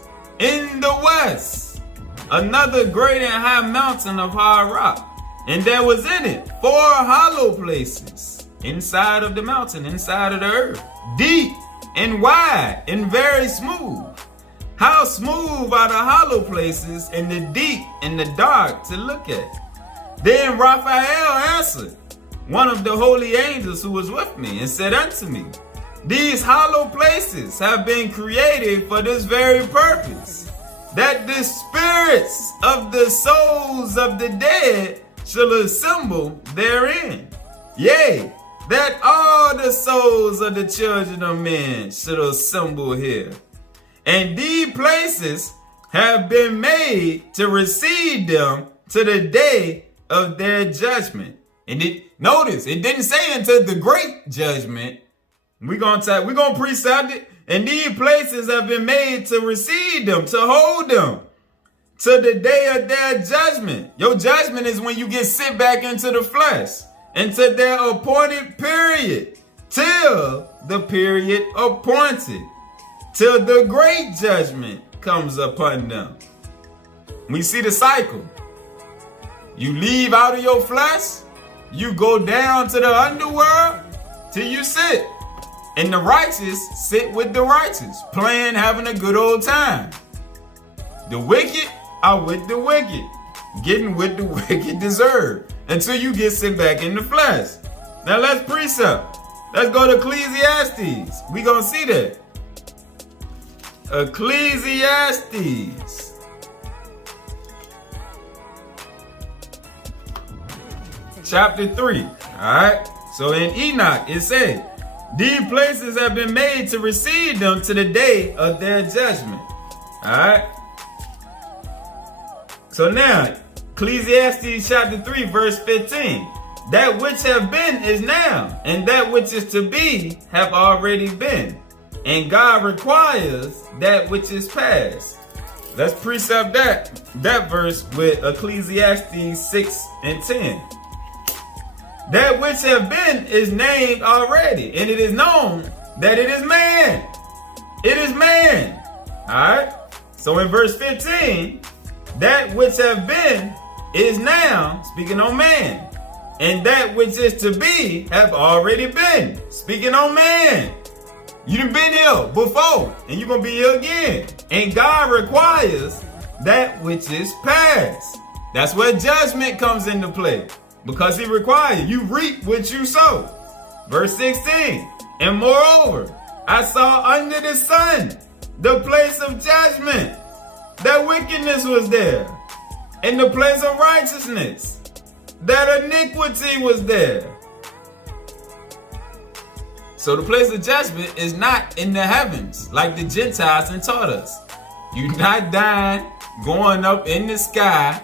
another great and high mountain of hard rock. And there was in it 4 hollow places inside of the mountain, inside of the earth, deep and wide and very smooth. How smooth are the hollow places and the deep and the dark to look at. Then Raphael answered, one of the holy angels who was with me, and said unto me, these hollow places have been created for this very purpose, that the spirits of the souls of the dead shall assemble therein. Yea, that all the souls of the children of men should assemble here. And these places have been made to receive them to the day of their judgment. And notice, it didn't say until the great judgment. We're gonna precept it. And these places have been made to receive them, to hold them to the day of their judgment. Your judgment is when you get sent back into the flesh, into their appointed period, till the period appointed, till the great judgment comes upon them. We see the cycle. You leave out of your flesh, you go down to the underworld till you sit. And the righteous sit with the righteous, playing, having a good old time. The wicked are with the wicked, getting what the wicked deserve, until you get sent back in the flesh. Now let's precept. Let's go to Ecclesiastes. We're going to see that. Ecclesiastes. Chapter 3. Alright. So in Enoch it said, these places have been made to receive them to the day of their judgment. Alright. So now, Ecclesiastes chapter 3 verse 15. That which have been is now, and that which is to be have already been. And God requires that which is past. Let's precept that verse with Ecclesiastes 6 and 10. That which have been is named already, and it is known that it is man. It is man. Alright? So in verse 15, that which have been is now, speaking on man. and that which is to be have already been. Speaking on man. You done been here before, and you're going to be here again. And God requires that which is past. That's where judgment comes into play. Because he requires you reap what you sow. Verse 16. And moreover, I saw under the sun the place of judgment. That wickedness was there. And the place of righteousness. That iniquity was there. So the place of judgment is not in the heavens like the Gentiles had taught us. You're not dying, going up in the sky,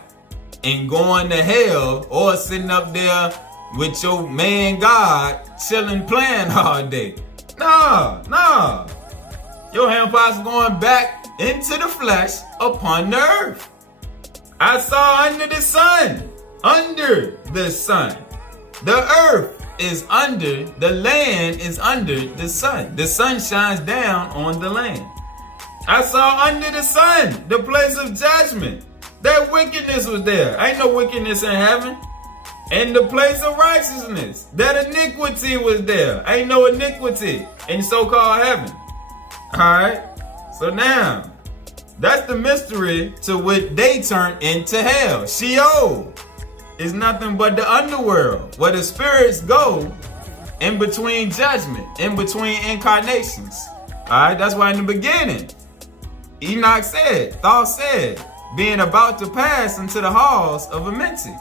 and going to hell, or sitting up there with your man God chilling, playing all day. No. Your handpipes going back into the flesh upon the earth. I saw under the sun. The earth is under, the land is under the sun. The sun shines down on the land. I saw under the sun the place of judgment. That wickedness was there. Ain't no wickedness in heaven. And the place of righteousness. That iniquity was there. Ain't no iniquity in so-called heaven. Alright? So now, that's the mystery to what they turned into hell. Sheol is nothing but the underworld, where the spirits go in between judgment, in between incarnations. Alright, that's why in the beginning, Enoch said, Thoth said, being about to pass into the halls of Amenti.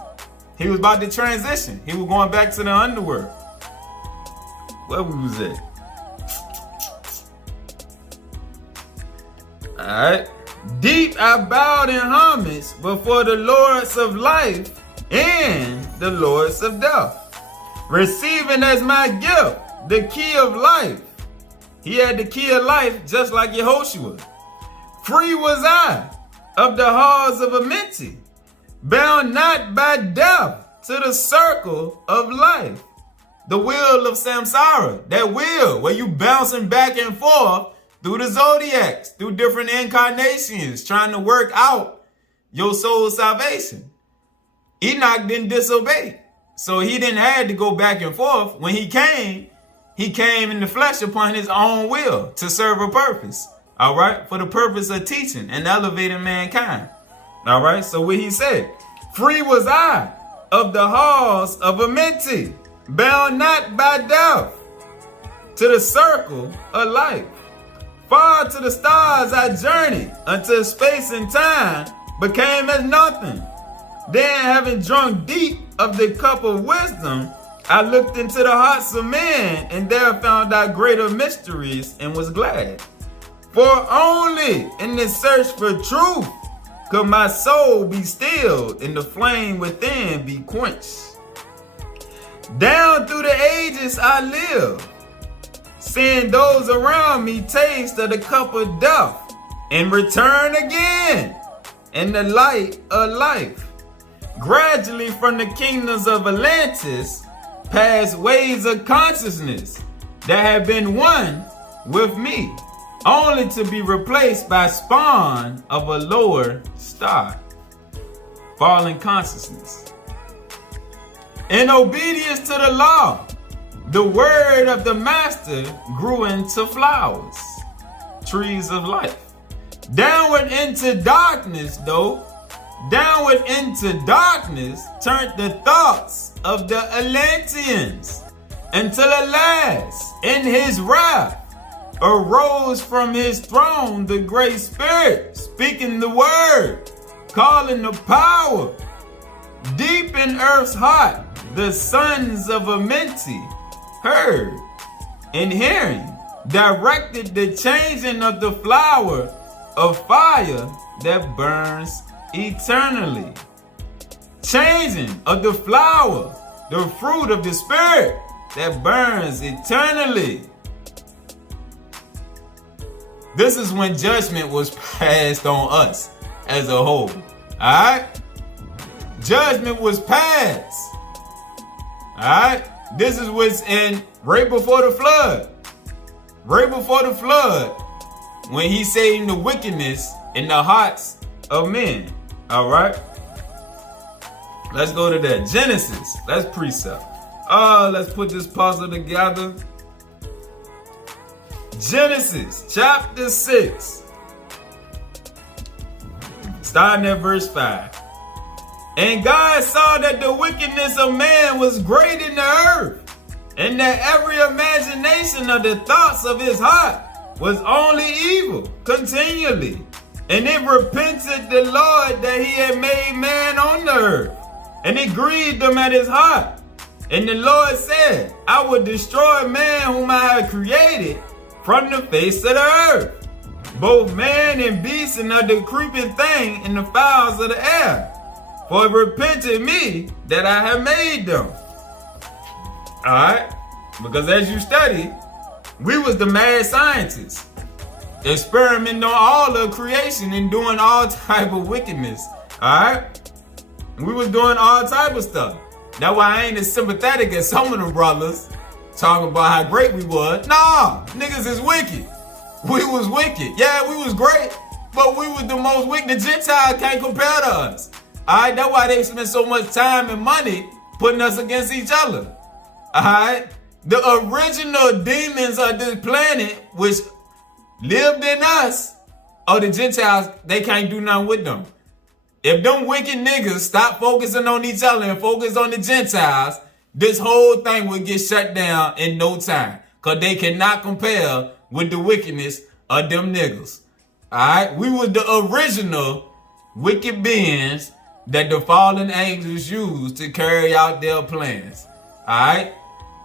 He was about to transition. He was going back to the underworld. Where was it? Alright. Deep I bowed in homage before the Lords of life and the Lords of death, receiving as my gift the key of life. He had the key of life just like Yehoshua. Free was I of the halls of Amenti, bound not by death to the circle of life. The wheel of samsara, that wheel where you bouncing back and forth through the zodiacs, through different incarnations, trying to work out your soul's salvation. Enoch didn't disobey, so he didn't have to go back and forth. When he came in the flesh upon his own will to serve a purpose. All right, for the purpose of teaching and elevating mankind. All right, so what he said, free was I of the halls of Amenti, bound not by death to the circle of life. Far to the stars I journeyed, until space and time became as nothing. Then, having drunk deep of the cup of wisdom, I looked into the hearts of men, and there found out greater mysteries, and was glad. For only in the search for truth could my soul be stilled, and the flame within be quenched. Down through the ages I live, seeing those around me taste of the cup of death, and return again in the light of life. Gradually from the kingdoms of Atlantis, past ways of consciousness that have been one with me, only to be replaced by spawn of a lower star. Fallen consciousness. In obedience to the law, the word of the master grew into flowers, trees of life. Downward into darkness, downward into darkness turned the thoughts of the Atlanteans, until at last, in his wrath, arose from his throne the great spirit, speaking the word, calling the power. Deep in earth's heart, the sons of Amenti heard, and hearing, directed the changing of the flower of fire that burns eternally. Changing of the flower, the fruit of the spirit that burns eternally. This is when judgment was passed on us as a whole. Alright? Judgment was passed. Alright? This is what's in right before the flood. Right before the flood, when he's saving the wickedness in the hearts of men. Alright? Let's go to that. Genesis. That's precept. Let's put this puzzle together. Genesis chapter 6. Starting at verse 5. And God saw that the wickedness of man was great in the earth, and that every imagination of the thoughts of his heart was only evil continually. And it repented the Lord that he had made man on the earth, and it grieved him at his heart. And the Lord said, I will destroy man whom I have created from the face of the earth, both man and beast and every creeping thing and the fowls of the air. For it repented me that I have made them. Alright? Because as you study, we was the mad scientists, experimenting on all of creation and doing all type of wickedness. Alright? We was doing all type of stuff. That's why I ain't as sympathetic as some of the brothers talking about how great we was. Nah, niggas is wicked. We was wicked. Yeah, we was great, but we was the most wicked. The Gentiles can't compare to us. Alright, that's why they spend so much time and money putting us against each other. Alright? The original demons of this planet, which lived in us, are the Gentiles. They can't do nothing with them. If them wicked niggas stop focusing on each other and focus on the Gentiles, this whole thing will get shut down in no time. Because they cannot compare with the wickedness of them niggas. Alright? We were the original wicked beings that the fallen angels used to carry out their plans. Alright?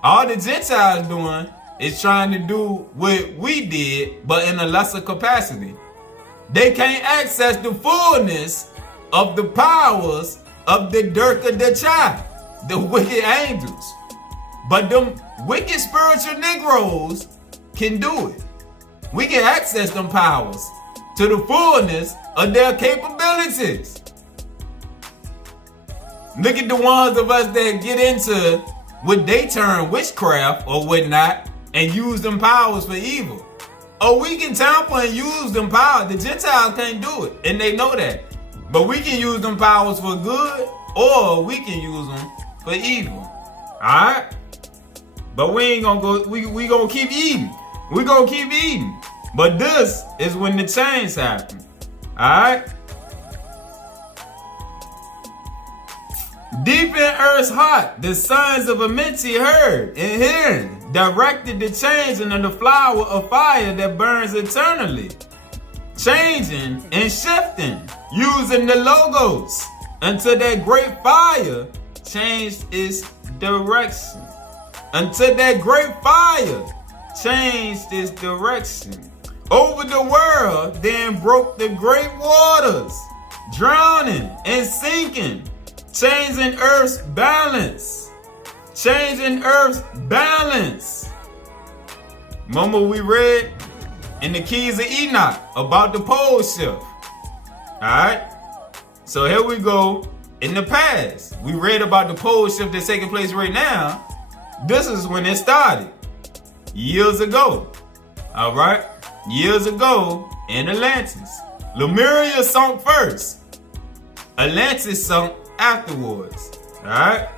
All the Gentiles doing is trying to do what we did, but in a lesser capacity. They can't access the fullness of the powers of the Dirk of the Chai, the wicked angels. But them wicked spiritual Negroes can do it. We can access them powers to the fullness of their capabilities. Look at the ones of us that get into what they term witchcraft or whatnot and use them powers for evil. Oh, we can tamper and use them powers. The Gentiles can't do it, and they know that. But we can use them powers for good, or we can use them for evil. Alright? But we ain't gonna go, we gonna keep eating. We gonna keep eating. But this is when the change happen. Alright? Deep in Earth's heart, the sons of Amenti heard and hearing, directed the changing of the flower of fire that burns eternally. Changing and shifting, using the logos, until that great fire changed its direction. Until that great fire changed its direction. Over the world then broke the great waters, drowning and sinking, changing Earth's balance. Changing Earth's balance. Remember we read in the Keys of Enoch about the pole shift. Alright? So here we go. In the past, we read about the pole shift that's taking place right now. This is when it started. Years ago. Alright? Years ago in Atlantis. Lemuria sunk first. Atlantis sunk afterwards. Alright?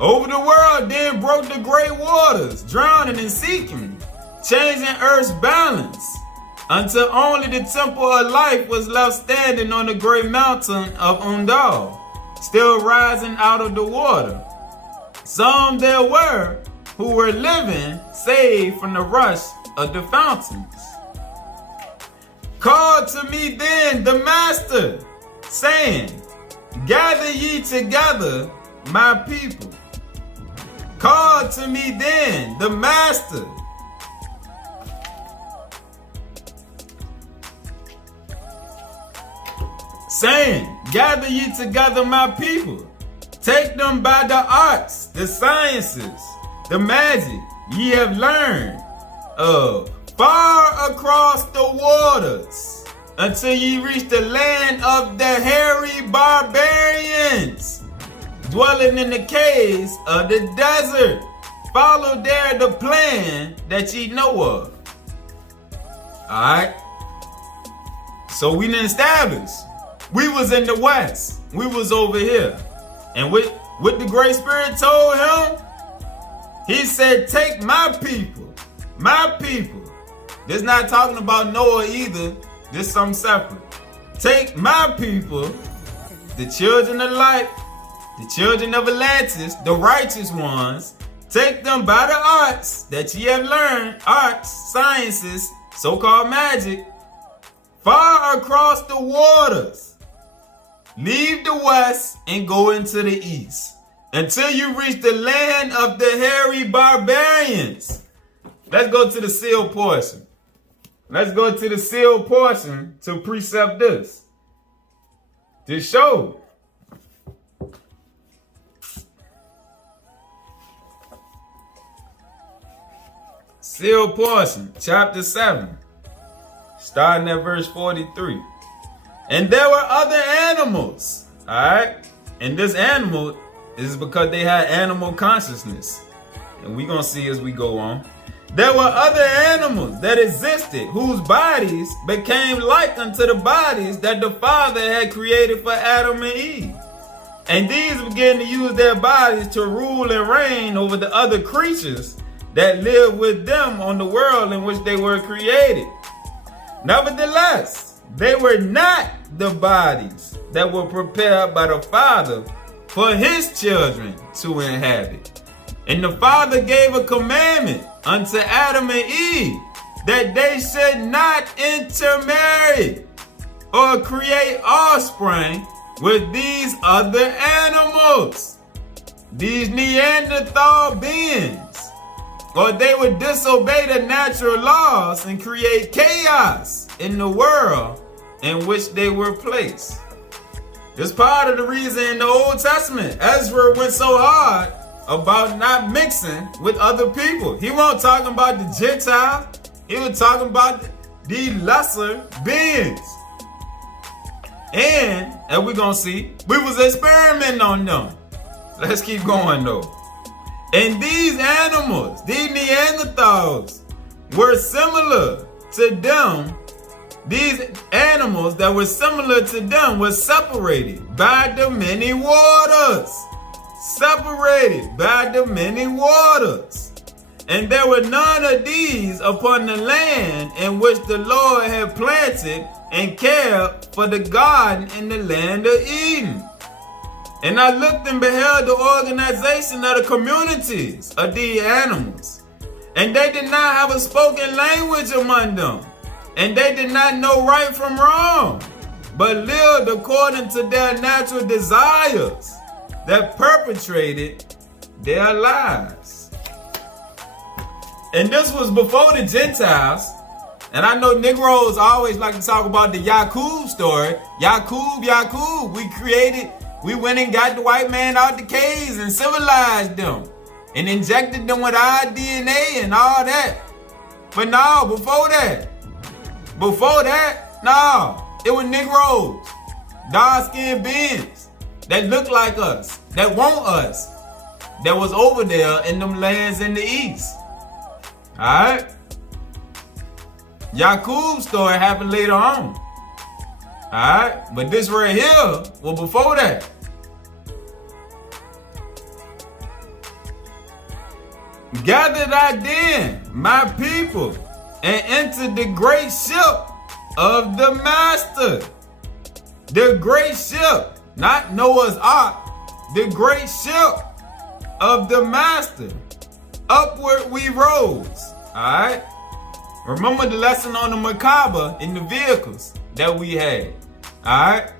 Over the world then broke the great waters, drowning and sinking, changing Earth's balance, until only the temple of life was left standing on the great mountain of Undal, still rising out of the water. Some there were who were living saved from the rush of the fountains. Called to me then the master, saying, gather ye together my people. Called to me then the master, saying, gather ye together my people. Take them by the arts, the sciences, the magic ye have learned of, far across the waters, until ye reach the land of the hairy barbarians, dwelling in the caves of the desert. Follow there the plan that ye know of. Alright? So we didn't establish. We was in the west. We was over here. And what the Great Spirit told him, he said, take my people, my people. This not talking about Noah either. This something separate. Take my people, the children of light, the children of Atlantis, the righteous ones. Take them by the arts that ye have learned, arts, sciences, so-called magic, far across the waters. Leave the west and go into the east until you reach the land of the hairy barbarians. Let's go to the sealed portion. Let's go to the sealed portion to precept this. To show. Sealed portion, chapter 7, starting at verse 43. And there were other animals, all right? And this animal is because they had animal consciousness. And we're going to see as we go on. There were other animals that existed whose bodies became like unto the bodies that the Father had created for Adam and Eve. And these began to use their bodies to rule and reign over the other creatures that lived with them on the world in which they were created. Nevertheless, they were not the bodies that were prepared by the Father for his children to inhabit. And the Father gave a commandment unto Adam and Eve that they should not intermarry or create offspring with these other animals, these Neanderthal beings, or they would disobey the natural laws and create chaos in the world in which they were placed. It's part of the reason in the Old Testament Ezra went so hard about not mixing with other people. He wasn't talking about the Gentiles. He was talking about the lesser beings. And, as we're going to see, we was experimenting on them. Let's keep going though. And these animals, these Neanderthals, were similar to them. These animals that were similar to them were separated by the many waters. Separated by the many waters. And there were none of these upon the land in which the Lord had planted and cared for the garden in the land of Eden. And I looked and beheld the organization of the communities of these animals. And they did not have a spoken language among them. And they did not know right from wrong, but lived according to their natural desires that perpetrated their lives. And this was before the Gentiles. And I know Negroes always like to talk about the Yakub story. Yakub, we went and got the white man out the caves and civilized them and injected them with our DNA and all that. But no, before that, no, it was Negroes, dark-skinned beings that look like us, that want us, that was over there in them lands in the east. Alright? Yakub's story happened later on. Alright? But this right here was before that. Gathered I then my people and entered the great ship of the master. The great ship, not Noah's Ark, the great ship of the master. Upward we rose. Alright? Remember the lesson on the Macabre in the vehicles that we had. Alright?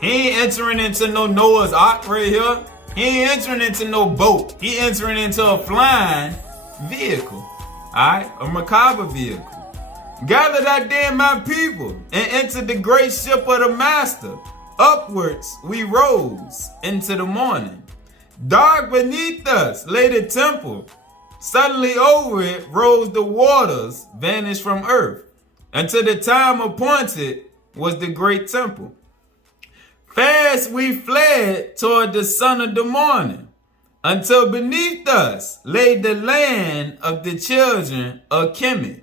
He ain't entering into no Noah's Ark right here. He ain't entering into no boat. He entering into a flying vehicle. Alright? A Macabre vehicle. Gathered I then my people and entered the great ship of the master. Upwards we rose into the morning. Dark beneath us lay the temple. Suddenly over it rose the waters, vanished from earth. Until the time appointed was the great temple. Fast we fled toward the sun of the morning, until beneath us lay the land of the children of Kemet.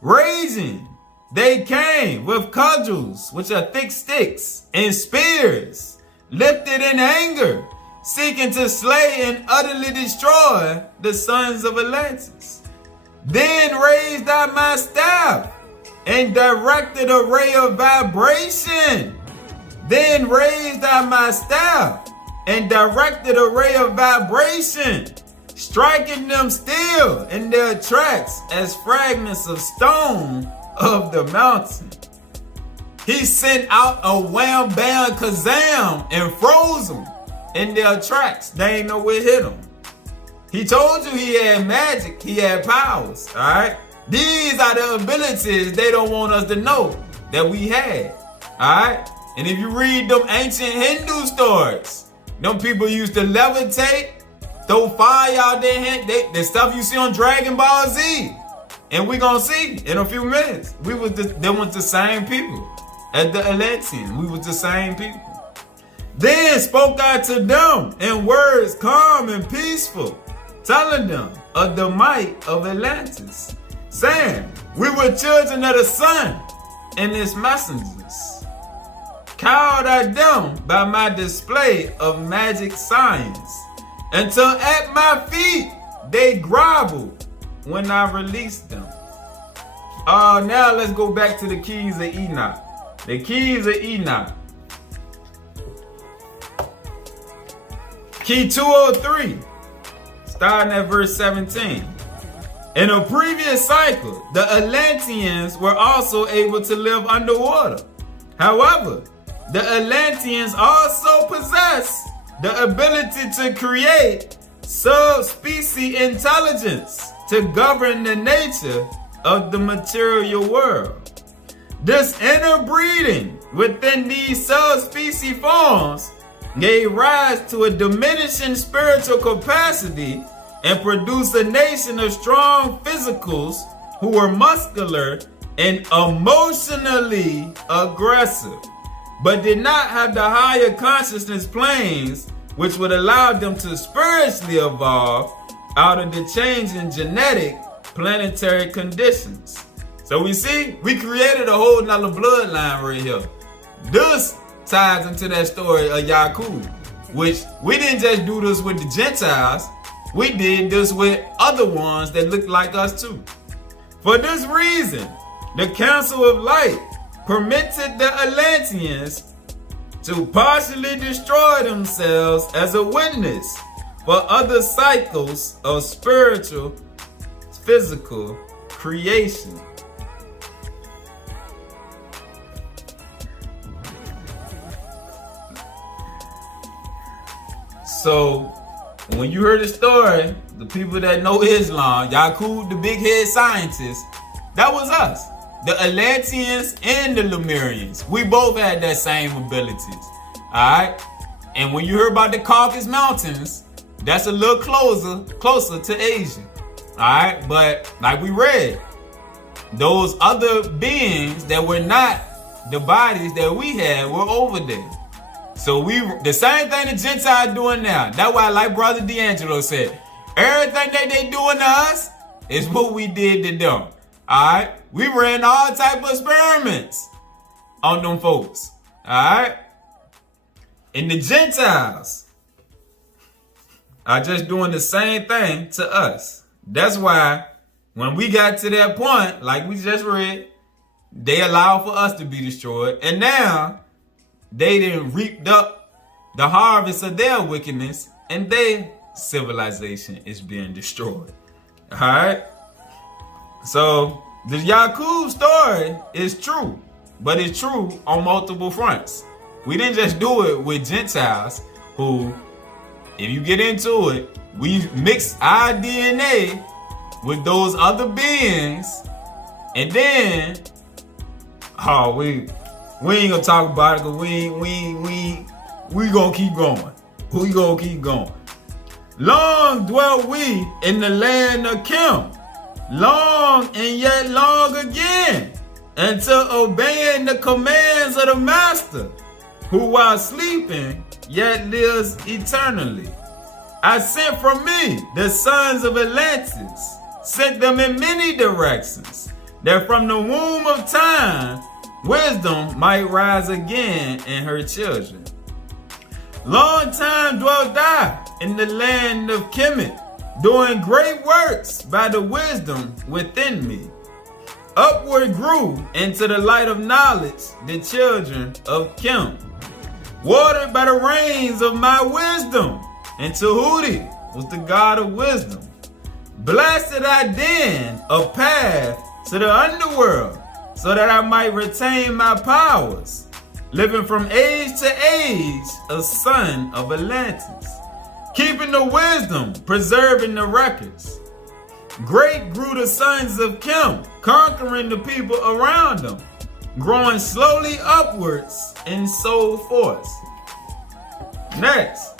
Raging, they came with cudgels, which are thick sticks, and spears, lifted in anger, seeking to slay and utterly destroy the sons of Atlantis. Then raised I my staff and directed a ray of vibration. Then raised I my staff and directed a ray of vibration, striking them still in their tracks as fragments of stone of the mountain. He sent out a wham bam kazam and froze them in their tracks. They ain't know what hit them. He told you he had magic, he had powers, all right? These are the abilities they don't want us to know that we had, all right? And if you read them ancient Hindu stories, them people used to levitate, throw fire out their hand, the stuff you see on Dragon Ball Z. And we gonna see in a few minutes. They was the same people as the Atlanteans. We was the same people. Then spoke I to them in words calm and peaceful, telling them of the might of Atlantis, saying, we were children of the sun and its messengers. Cowed at them by my display of magic science, until at my feet they groveled when I released them. Now let's go back to the Keys of Enoch. The Keys of Enoch. Key 203, starting at verse 17. In a previous cycle, the Atlanteans were also able to live underwater. However, the Atlanteans also possess the ability to create subspecies intelligence to govern the nature of the material world. This interbreeding within these subspecies forms gave rise to a diminishing spiritual capacity and produced a nation of strong physicals who were muscular and emotionally aggressive, but did not have the higher consciousness planes which would allow them to spiritually evolve out of the changing genetic planetary conditions. So we see, we created a whole nother bloodline right here. This ties into that story of Yakub, which we didn't just do this with the Gentiles, we did this with other ones that look like us too. For this reason, the Council of Light permitted the Atlanteans to partially destroy themselves as a witness for other cycles of spiritual, physical creation. So, when you heard the story, the people that know Islam, Yakub, the big head scientist, that was us. The Atlanteans and the Lemurians. We both had that same abilities. Alright? And when you heard about the Caucasus Mountains, that's a little closer to Asia. Alright? But like we read, those other beings that were not the bodies that we had were over there. So the same thing the Gentiles doing now. That's why, like Brother D'Angelo said, everything that they doing to us is what we did to them. Alright? We ran all type of experiments on them folks. Alright? And the Gentiles are just doing the same thing to us. That's why when we got to that point, like we just read, they allowed for us to be destroyed. And now they done reaped up the harvest of their wickedness, and their civilization is being destroyed. Alright? So the Yakub story is true, but it's true on multiple fronts. We didn't just do it with Gentiles who, if you get into it, we mix our DNA with those other beings, and then, we ain't gonna talk about it because we gonna keep going. We gonna keep going. Long dwelt we in the land of Kemet, long and yet long again, until obeying the commands of the Master, who while sleeping yet lives eternally. I sent from me the sons of Atlantis, sent them in many directions, that from the womb of time wisdom might rise again in her children. Long time dwelt I in the land of Kemet, doing great works by the wisdom within me. Upward grew into the light of knowledge the children of Kemet, watered by the rains of my wisdom, and Tehuti was the god of wisdom. Blasted I then a path to the underworld, so that I might retain my powers, living from age to age, a son of Atlantis, keeping the wisdom, preserving the records. Great grew the sons of Kemet, conquering the people around them, growing slowly upwards in soul force. Next,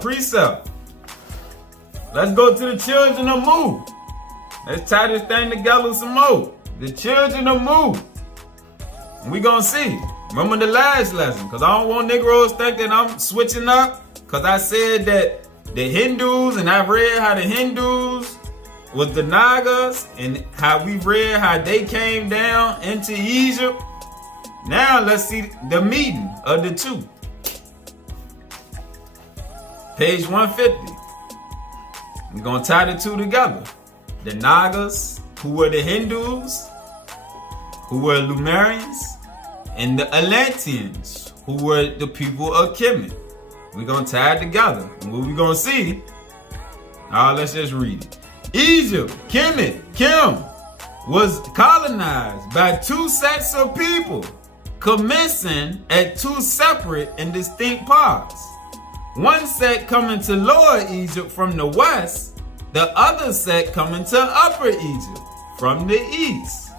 precept. Let's go to the children of Mu. Let's tie this thing together some more. The children of Mu. And we gonna see. Remember the last lesson, because I don't want Negroes think that I'm switching up, because I said that the Hindus, and I read how the Hindus was the Nagas, and how we read how they came down into Egypt. Now let's see the meeting of the two. Page 150. We're going to tie the two together. The Nagas, who were the Hindus, who were Lemurians, and the Atlanteans, who were the people of Kemet. We're going to tie it together. And what we're going to see, let's just read it. Egypt, Kemet, Kem, was colonized by two sets of people, commencing at two separate and distinct parts. One set coming to Lower Egypt from the west, the other set coming to Upper Egypt from the east.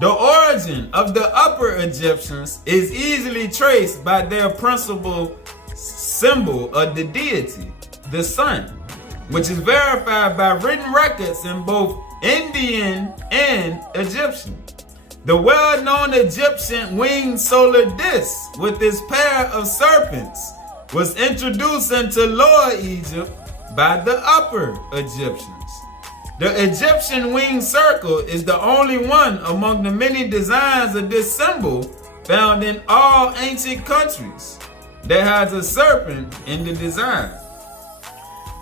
The origin of the Upper Egyptians is easily traced by their principal symbol of the deity, the sun, which is verified by written records in both Indian and Egyptian. The well-known Egyptian winged solar disk with its pair of serpents was introduced into Lower Egypt by the Upper Egyptians. The Egyptian winged circle is the only one among the many designs of this symbol found in all ancient countries that has a serpent in the design.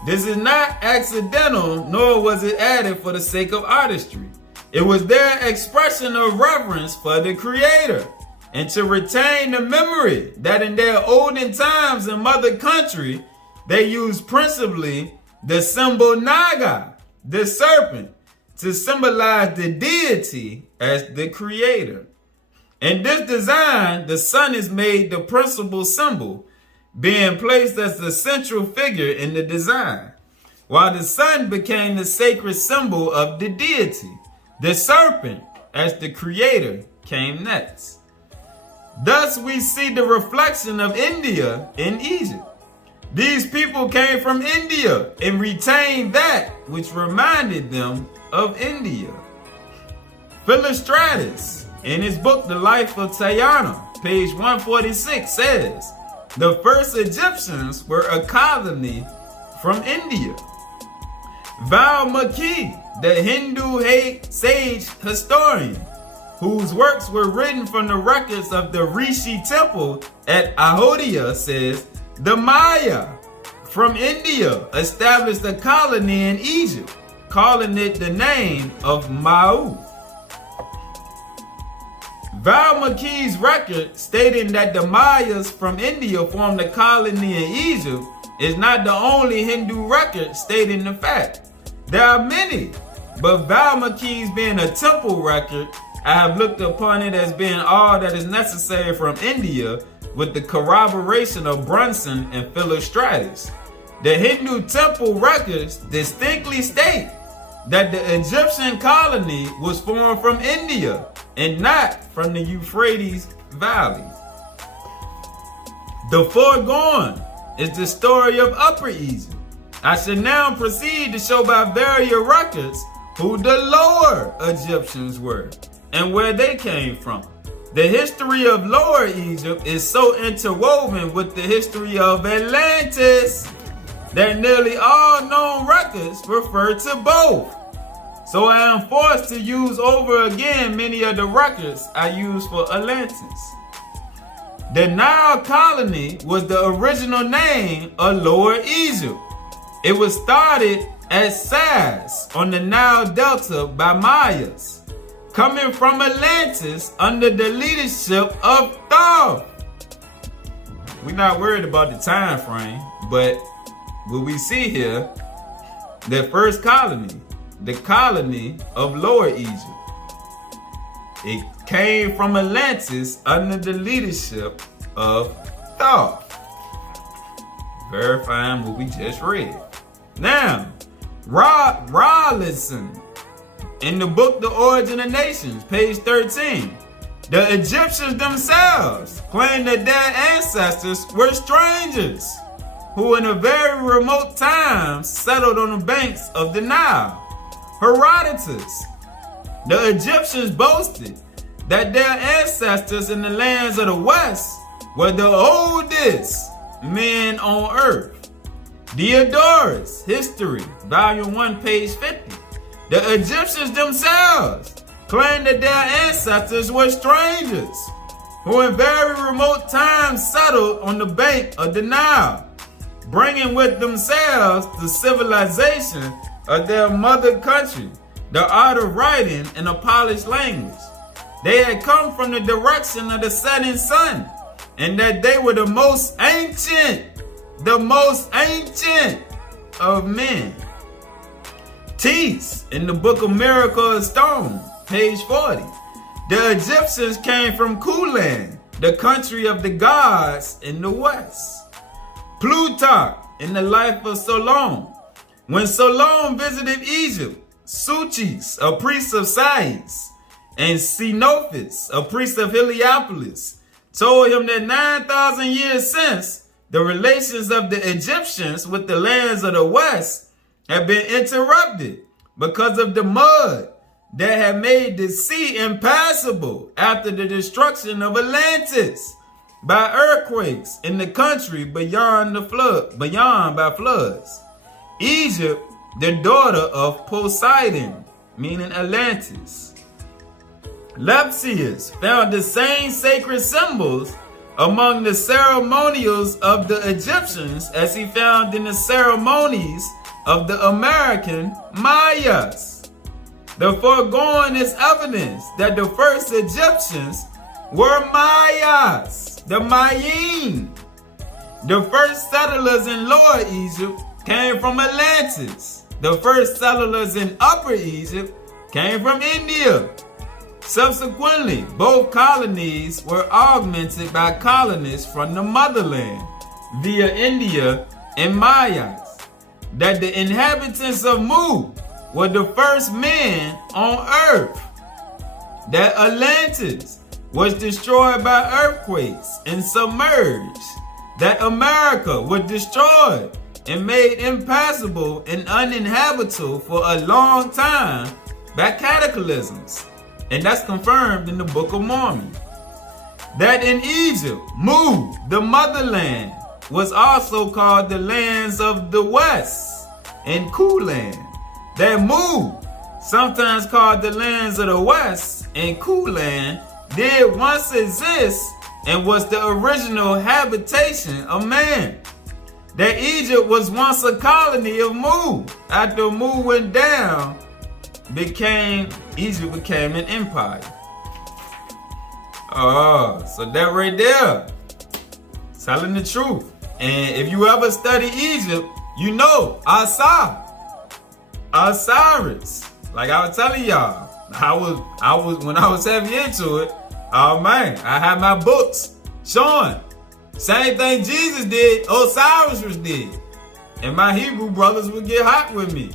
This is not accidental, nor was it added for the sake of artistry. It was their expression of reverence for the Creator, and to retain the memory that in their olden times in mother country, they used principally the symbol Naga, the serpent, to symbolize the deity as the Creator. In this design, the sun is made the principal symbol, being placed as the central figure in the design, while the sun became the sacred symbol of the deity. The serpent, as the Creator, came next. Thus, we see the reflection of India in Egypt. These people came from India and retained that which reminded them of India. Philostratus, in his book, The Life of Tayana, page 146, says, the first Egyptians were a colony from India. Valmiki, the Hindu sage historian, whose works were written from the records of the Rishi temple at Ayodhya, says, the Maya from India established a colony in Egypt, calling it the name of Mau. Valmiki's record stating that the Mayas from India formed a colony in Egypt is not the only Hindu record stating the fact. There are many, but Valmiki's being a temple record, I have looked upon it as being all that is necessary from India, with the corroboration of Brunson and Philostratus. The Hindu temple records distinctly state that the Egyptian colony was formed from India and not from the Euphrates Valley. The foregoing is the story of Upper Egypt. I shall now proceed to show by various records who the Lower Egyptians were and where they came from. The history of Lower Egypt is so interwoven with the history of Atlantis that nearly all known records refer to both. So I am forced to use over again many of the records I used for Atlantis. The Nile colony was the original name of Lower Egypt. It was started at Sas on the Nile Delta by Mayas, coming from Atlantis under the leadership of Thoth. We're not worried about the time frame, but what we see here, the first colony, the colony of Lower Egypt, it came from Atlantis under the leadership of Thoth. Verifying what we just read. Now, Rawlinson, in the book The Origin of Nations, page 13, the Egyptians themselves claimed that their ancestors were strangers who in a very remote time settled on the banks of the Nile. Herodotus, the Egyptians boasted that their ancestors in the lands of the West were the oldest men on earth. Diodorus, History, Volume 1, page 50. The Egyptians themselves claimed that their ancestors were strangers who in very remote times settled on the bank of the Nile, bringing with themselves the civilization of their mother country, the art of writing in a polished language. They had come from the direction of the setting sun, and that they were the most ancient of men. Teeth, in the book of Miracle of Stone, page 40. The Egyptians came from Kulan, the country of the gods in the west. Plutarch, in the life of Solon. When Solon visited Egypt, Suchis, a priest of Sais, and Xenophis, a priest of Heliopolis, told him that 9,000 years since, the relations of the Egyptians with the lands of the West had been interrupted because of the mud that had made the sea impassable after the destruction of Atlantis by earthquakes in the country beyond by floods. Egypt, the daughter of Poseidon, meaning Atlantis. Lepsius found the same sacred symbols among the ceremonials of the Egyptians as he found in the ceremonies of the American Mayas. The foregoing is evidence that the first Egyptians were Mayas, the Mayan. The first settlers in Lower Egypt came from Atlantis. The first settlers in Upper Egypt came from India. Subsequently, both colonies were augmented by colonists from the motherland via India and Mayas. That the inhabitants of Mu were the first men on earth. That Atlantis was destroyed by earthquakes and submerged. That America was destroyed and made impassable and uninhabitable for a long time by cataclysms. And that's confirmed in the Book of Mormon. That in Egypt, Mu, the motherland, was also called the lands of the West and Kulan. That Mu, sometimes called the lands of the West and Kulan, did once exist and was the original habitation of man. That Egypt was once a colony of Mu. After Mu went down, Egypt became an empire. Oh, so that right there, telling the truth. And if you ever study Egypt, you know Osiris. Like I was telling y'all, I was when I was heavy into it. Oh man, I had my books showing same thing Jesus did, Osiris did, and my Hebrew brothers would get hot with me.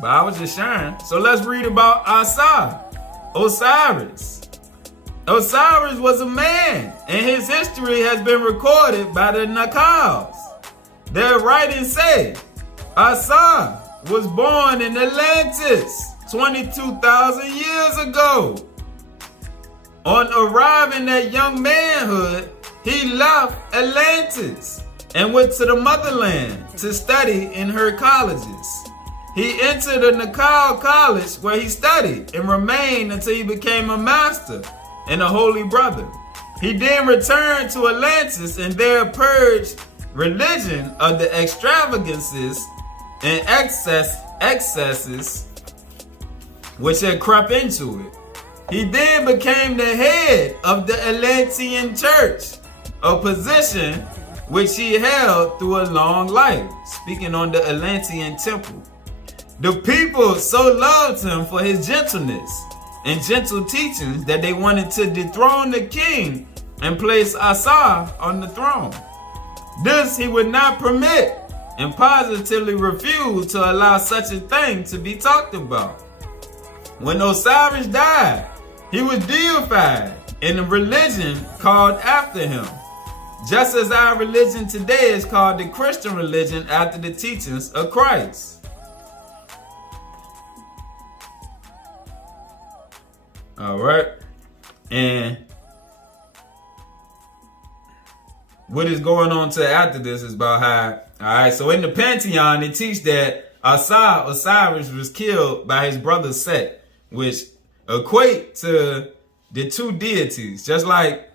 But I was just sharing. So let's read about Osiris. Osiris was a man, and his history has been recorded by the Nakals. Their writings say Osiris was born in Atlantis 22,000 years ago. On arriving at young manhood, he left Atlantis and went to the motherland to study in her colleges. He entered the Nakal College where he studied and remained until he became a master and a holy brother. He then returned to Atlantis and there purged religion of the extravagances and excesses which had crept into it. He then became the head of the Atlantean church, a position which he held through a long life, speaking on the Atlantean temple. The people so loved him for his gentleness and gentle teachings that they wanted to dethrone the king and place Asa on the throne. This he would not permit and positively refused to allow such a thing to be talked about. When Osiris died, he was deified and a religion called after him, just as our religion today is called the Christian religion after the teachings of Christ. All right, and what is going on to after this is about how, all right, so in the Pantheon, they teach that Osiris was killed by his brother Set, which equate to the two deities. Just like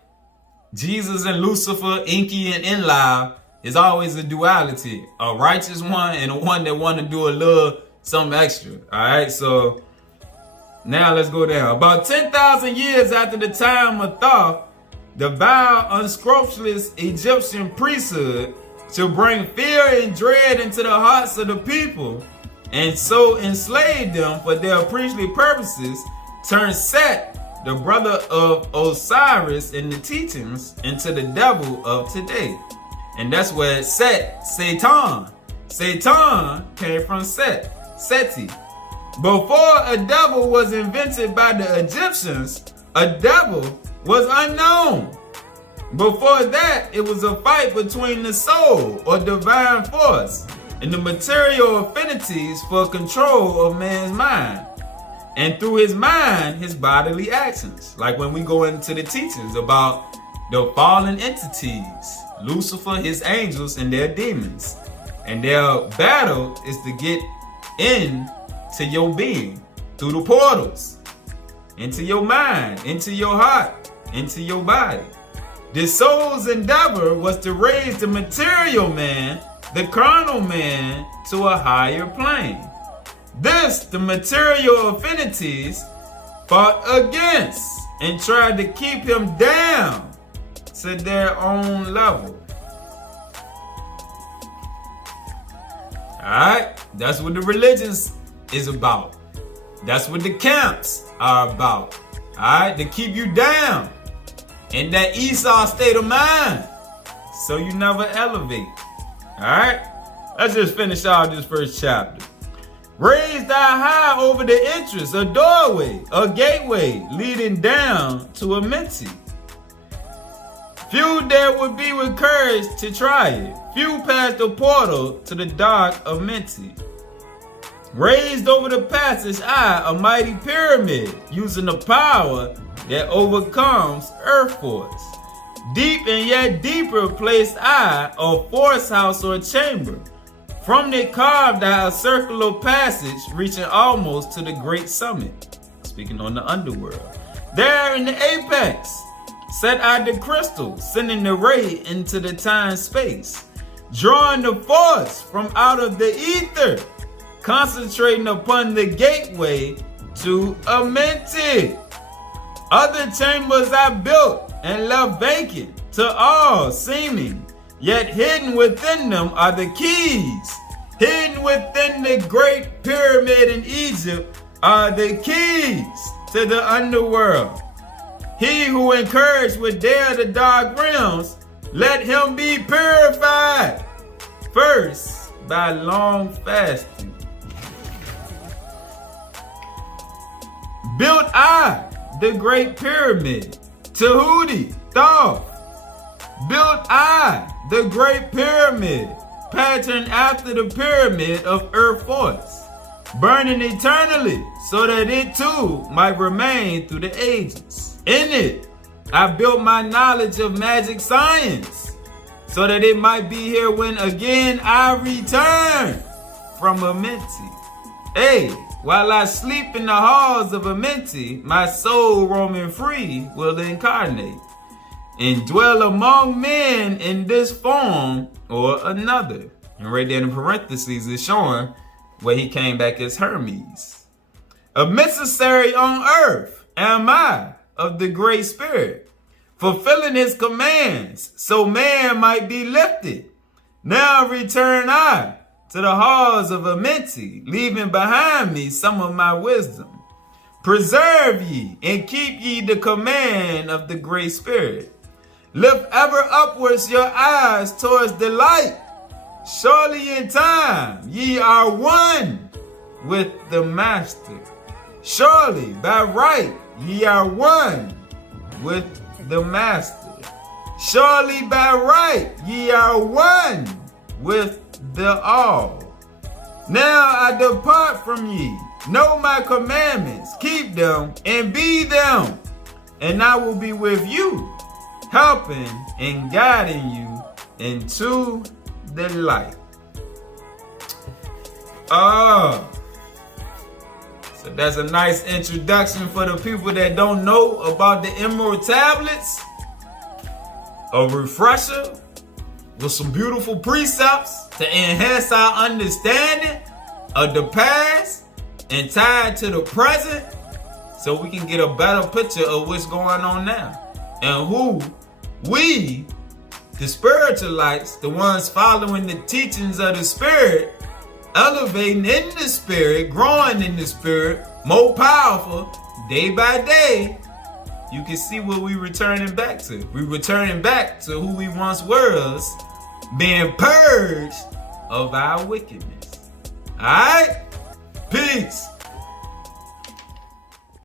Jesus and Lucifer, Enki and Enlil, is always a duality, a righteous one and a one that want to do a little something extra. All right, so now let's go down. About 10,000 years after the time of Thoth, the vile, unscrupulous Egyptian priesthood to bring fear and dread into the hearts of the people and so enslave them for their priestly purposes, turned Set, the brother of Osiris in the teachings, into the devil of today. And that's where Satan came from Seti. Before a devil was invented by the Egyptians, a devil was unknown. Before that, it was a fight between the soul or divine force and the material affinities for control of man's mind, and through his mind, his bodily actions. Like when we go into the teachings about the fallen entities, Lucifer, his angels, and their demons. And their battle is to get in to your being through the portals, into your mind, into your heart, into your body. The soul's endeavor was to raise the material man, the carnal man, to a higher plane. This, the material affinities fought against and tried to keep him down to their own level. Alright, that's what the religions is about. That's what the camps are about. Alright, to keep you down in that Esau state of mind so you never elevate. Alright, let's just finish out this first chapter. Raise thy high over the entrance, a doorway, a gateway leading down to Amenti. Few there would be with courage to try it. Few past the portal to the dark Amenti. Raised over the passage a mighty pyramid, using the power that overcomes earth force. Deep and yet deeper placed a force house or chamber. From it carved out a circular passage reaching almost to the great summit. Speaking on the underworld. There in the apex, set out the crystal, sending the ray into the time-space. Drawing the force from out of the ether, concentrating upon the gateway to Amenti. Other chambers I built and left vacant to all seeming, yet hidden within them are the keys. Hidden within the great pyramid in Egypt are the keys to the underworld. He who encouraged would dare the dark realms, let him be purified first by long fasting. Built I the great pyramid, Tehuti, Thoth. Built I the great pyramid, patterned after the pyramid of earth force, burning eternally so that it too might remain through the ages. In it, I built my knowledge of magic science so that it might be here when again I return from Amenti. While I sleep in the halls of Amenti, my soul roaming free will incarnate. and dwell among men in this form or another. And right there in parentheses is showing where he came back as Hermes. A emissary on earth am I of the Great Spirit, fulfilling his commands, so man might be lifted. Now return I to the halls of Amenti, leaving behind me some of my wisdom. Preserve ye and keep ye the command of the Great Spirit. Lift ever upwards your eyes towards the light. Surely in time ye are one with the Master. Surely by right ye are one with the Master. Surely by right ye are one with the all. Now I depart from ye. Know my commandments, keep them, and be them. And I will be with you, helping and guiding you into the light. So that's a nice introduction for the people that don't know about the Emerald Tablets. A refresher with some beautiful precepts to enhance our understanding of the past and tie it to the present so we can get a better picture of what's going on now and who we, the spiritualites, the ones following the teachings of the Spirit, elevating in the Spirit, growing in the Spirit, more powerful day by day, you can see what we're returning back to. We're returning back to who we once was, being purged of our wickedness. All right? Peace.